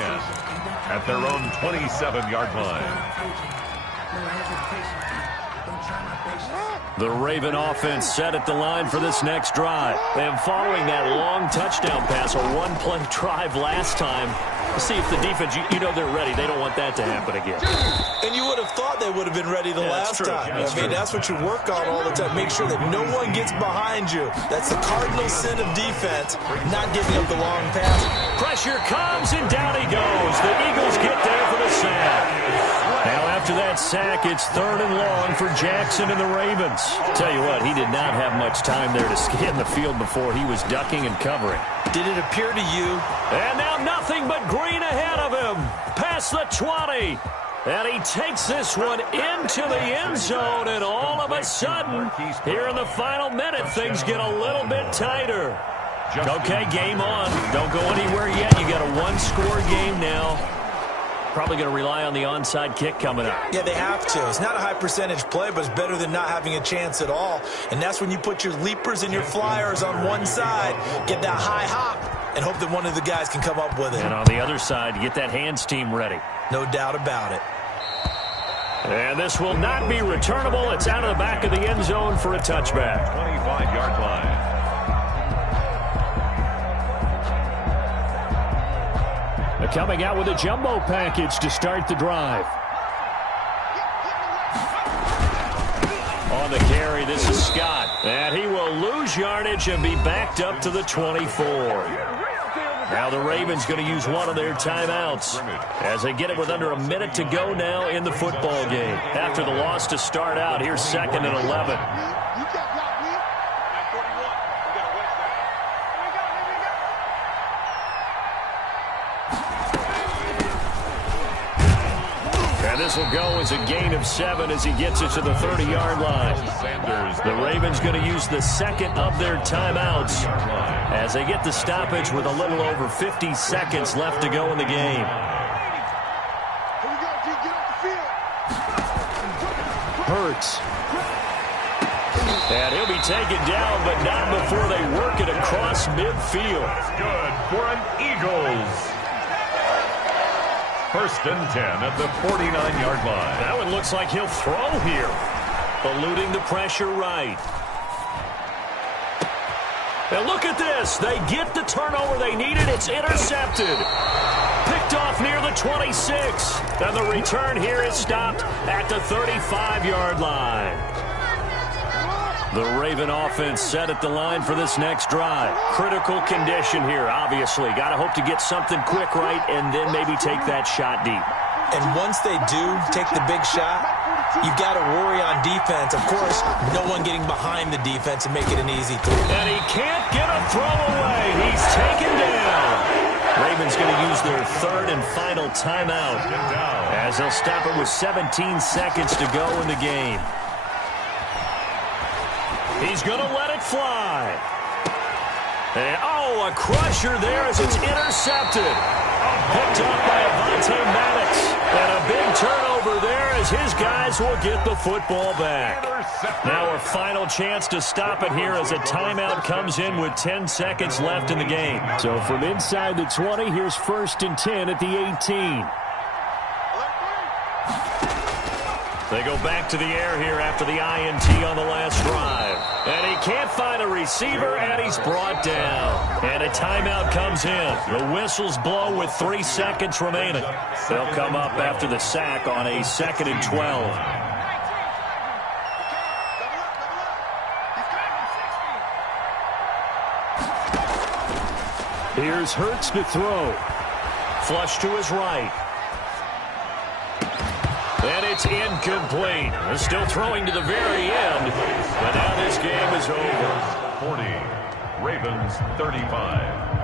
at their own 27-yard line. The Raven offense set at the line for this next drive. And following that long touchdown pass, a 1-play drive last time, see if the defense, you know they're ready. They don't want that to happen again. And you would have thought they would have been ready the last time. That's what you work on all the time. Make sure that no one gets behind you. That's the cardinal sin of defense, not giving up the long pass. Pressure comes, and down he goes. The Eagles get there for the sack. Now after that sack, it's 3rd and long for Jackson and the Ravens. Tell you what, he did not have much time there to scan the field before he was ducking and covering. Did it appear to you? And now nothing but green ahead of him. Past the 20. And he takes this one into the end zone. And all of a sudden, here in the final minute, things get a little bit tighter. Okay, game on. Don't go anywhere yet. You got a 1-score game now. Probably going to rely on the onside kick coming up. Yeah, they have to. It's not a high percentage play, but it's better than not having a chance at all. And that's when you put your leapers and your flyers on one side, get that high hop, and hope that one of the guys can come up with it. And on the other side, get that hands team ready. No doubt about it. And this will not be returnable. It's out of the back of the end zone for a touchback. 25-yard line. Coming out with a jumbo package to start the drive. On the carry, this is Scott. And he will lose yardage and be backed up to the 24. Now the Ravens going to use one of their timeouts as they get it with under a minute to go now in the football game. After the loss to start out, here's 2nd and 11. And this will go as a gain of 7 as he gets it to the 30-yard line. The Ravens going to use the second of their timeouts as they get the stoppage with a little over 50 seconds left to go in the game. Hurts. And he'll be taken down, but not before they work it across midfield. Good for an Eagles. 1st and 10 at the 49-yard line. That one looks like he'll throw here. Eluding the pressure right. And look at this. They get the turnover they needed. It's intercepted. Picked off near the 26. And the return here is stopped at the 35-yard line. The Raven offense set at the line for this next drive. Critical condition here, obviously. Got to hope to get something quick right and then maybe take that shot deep. And once they do take the big shot, you've got to worry on defense. Of course, no one getting behind the defense and make it an easy throw. And he can't get a throw away. He's taken down. Ravens going to use their 3rd and final timeout as they'll stop it with 17 seconds to go in the game. He's going to let it fly. And, a crusher there as it's intercepted. Picked off by Avonte Maddox. And a big turnover there as his guys will get the football back. Now a final chance to stop it here as a timeout comes in with 10 seconds left in the game. So from inside the 20, here's 1st and 10 at the 18. They go back to the air here after the INT on the last drive. And he can't find a receiver, and he's brought down. And a timeout comes in. The whistles blow with 3 seconds remaining. They'll come up after the sack on a 2nd and 12. Here's Hurts to throw. Flush to his right. And it's incomplete. They're still throwing to the very end. But now this game is over. 40. Ravens 35.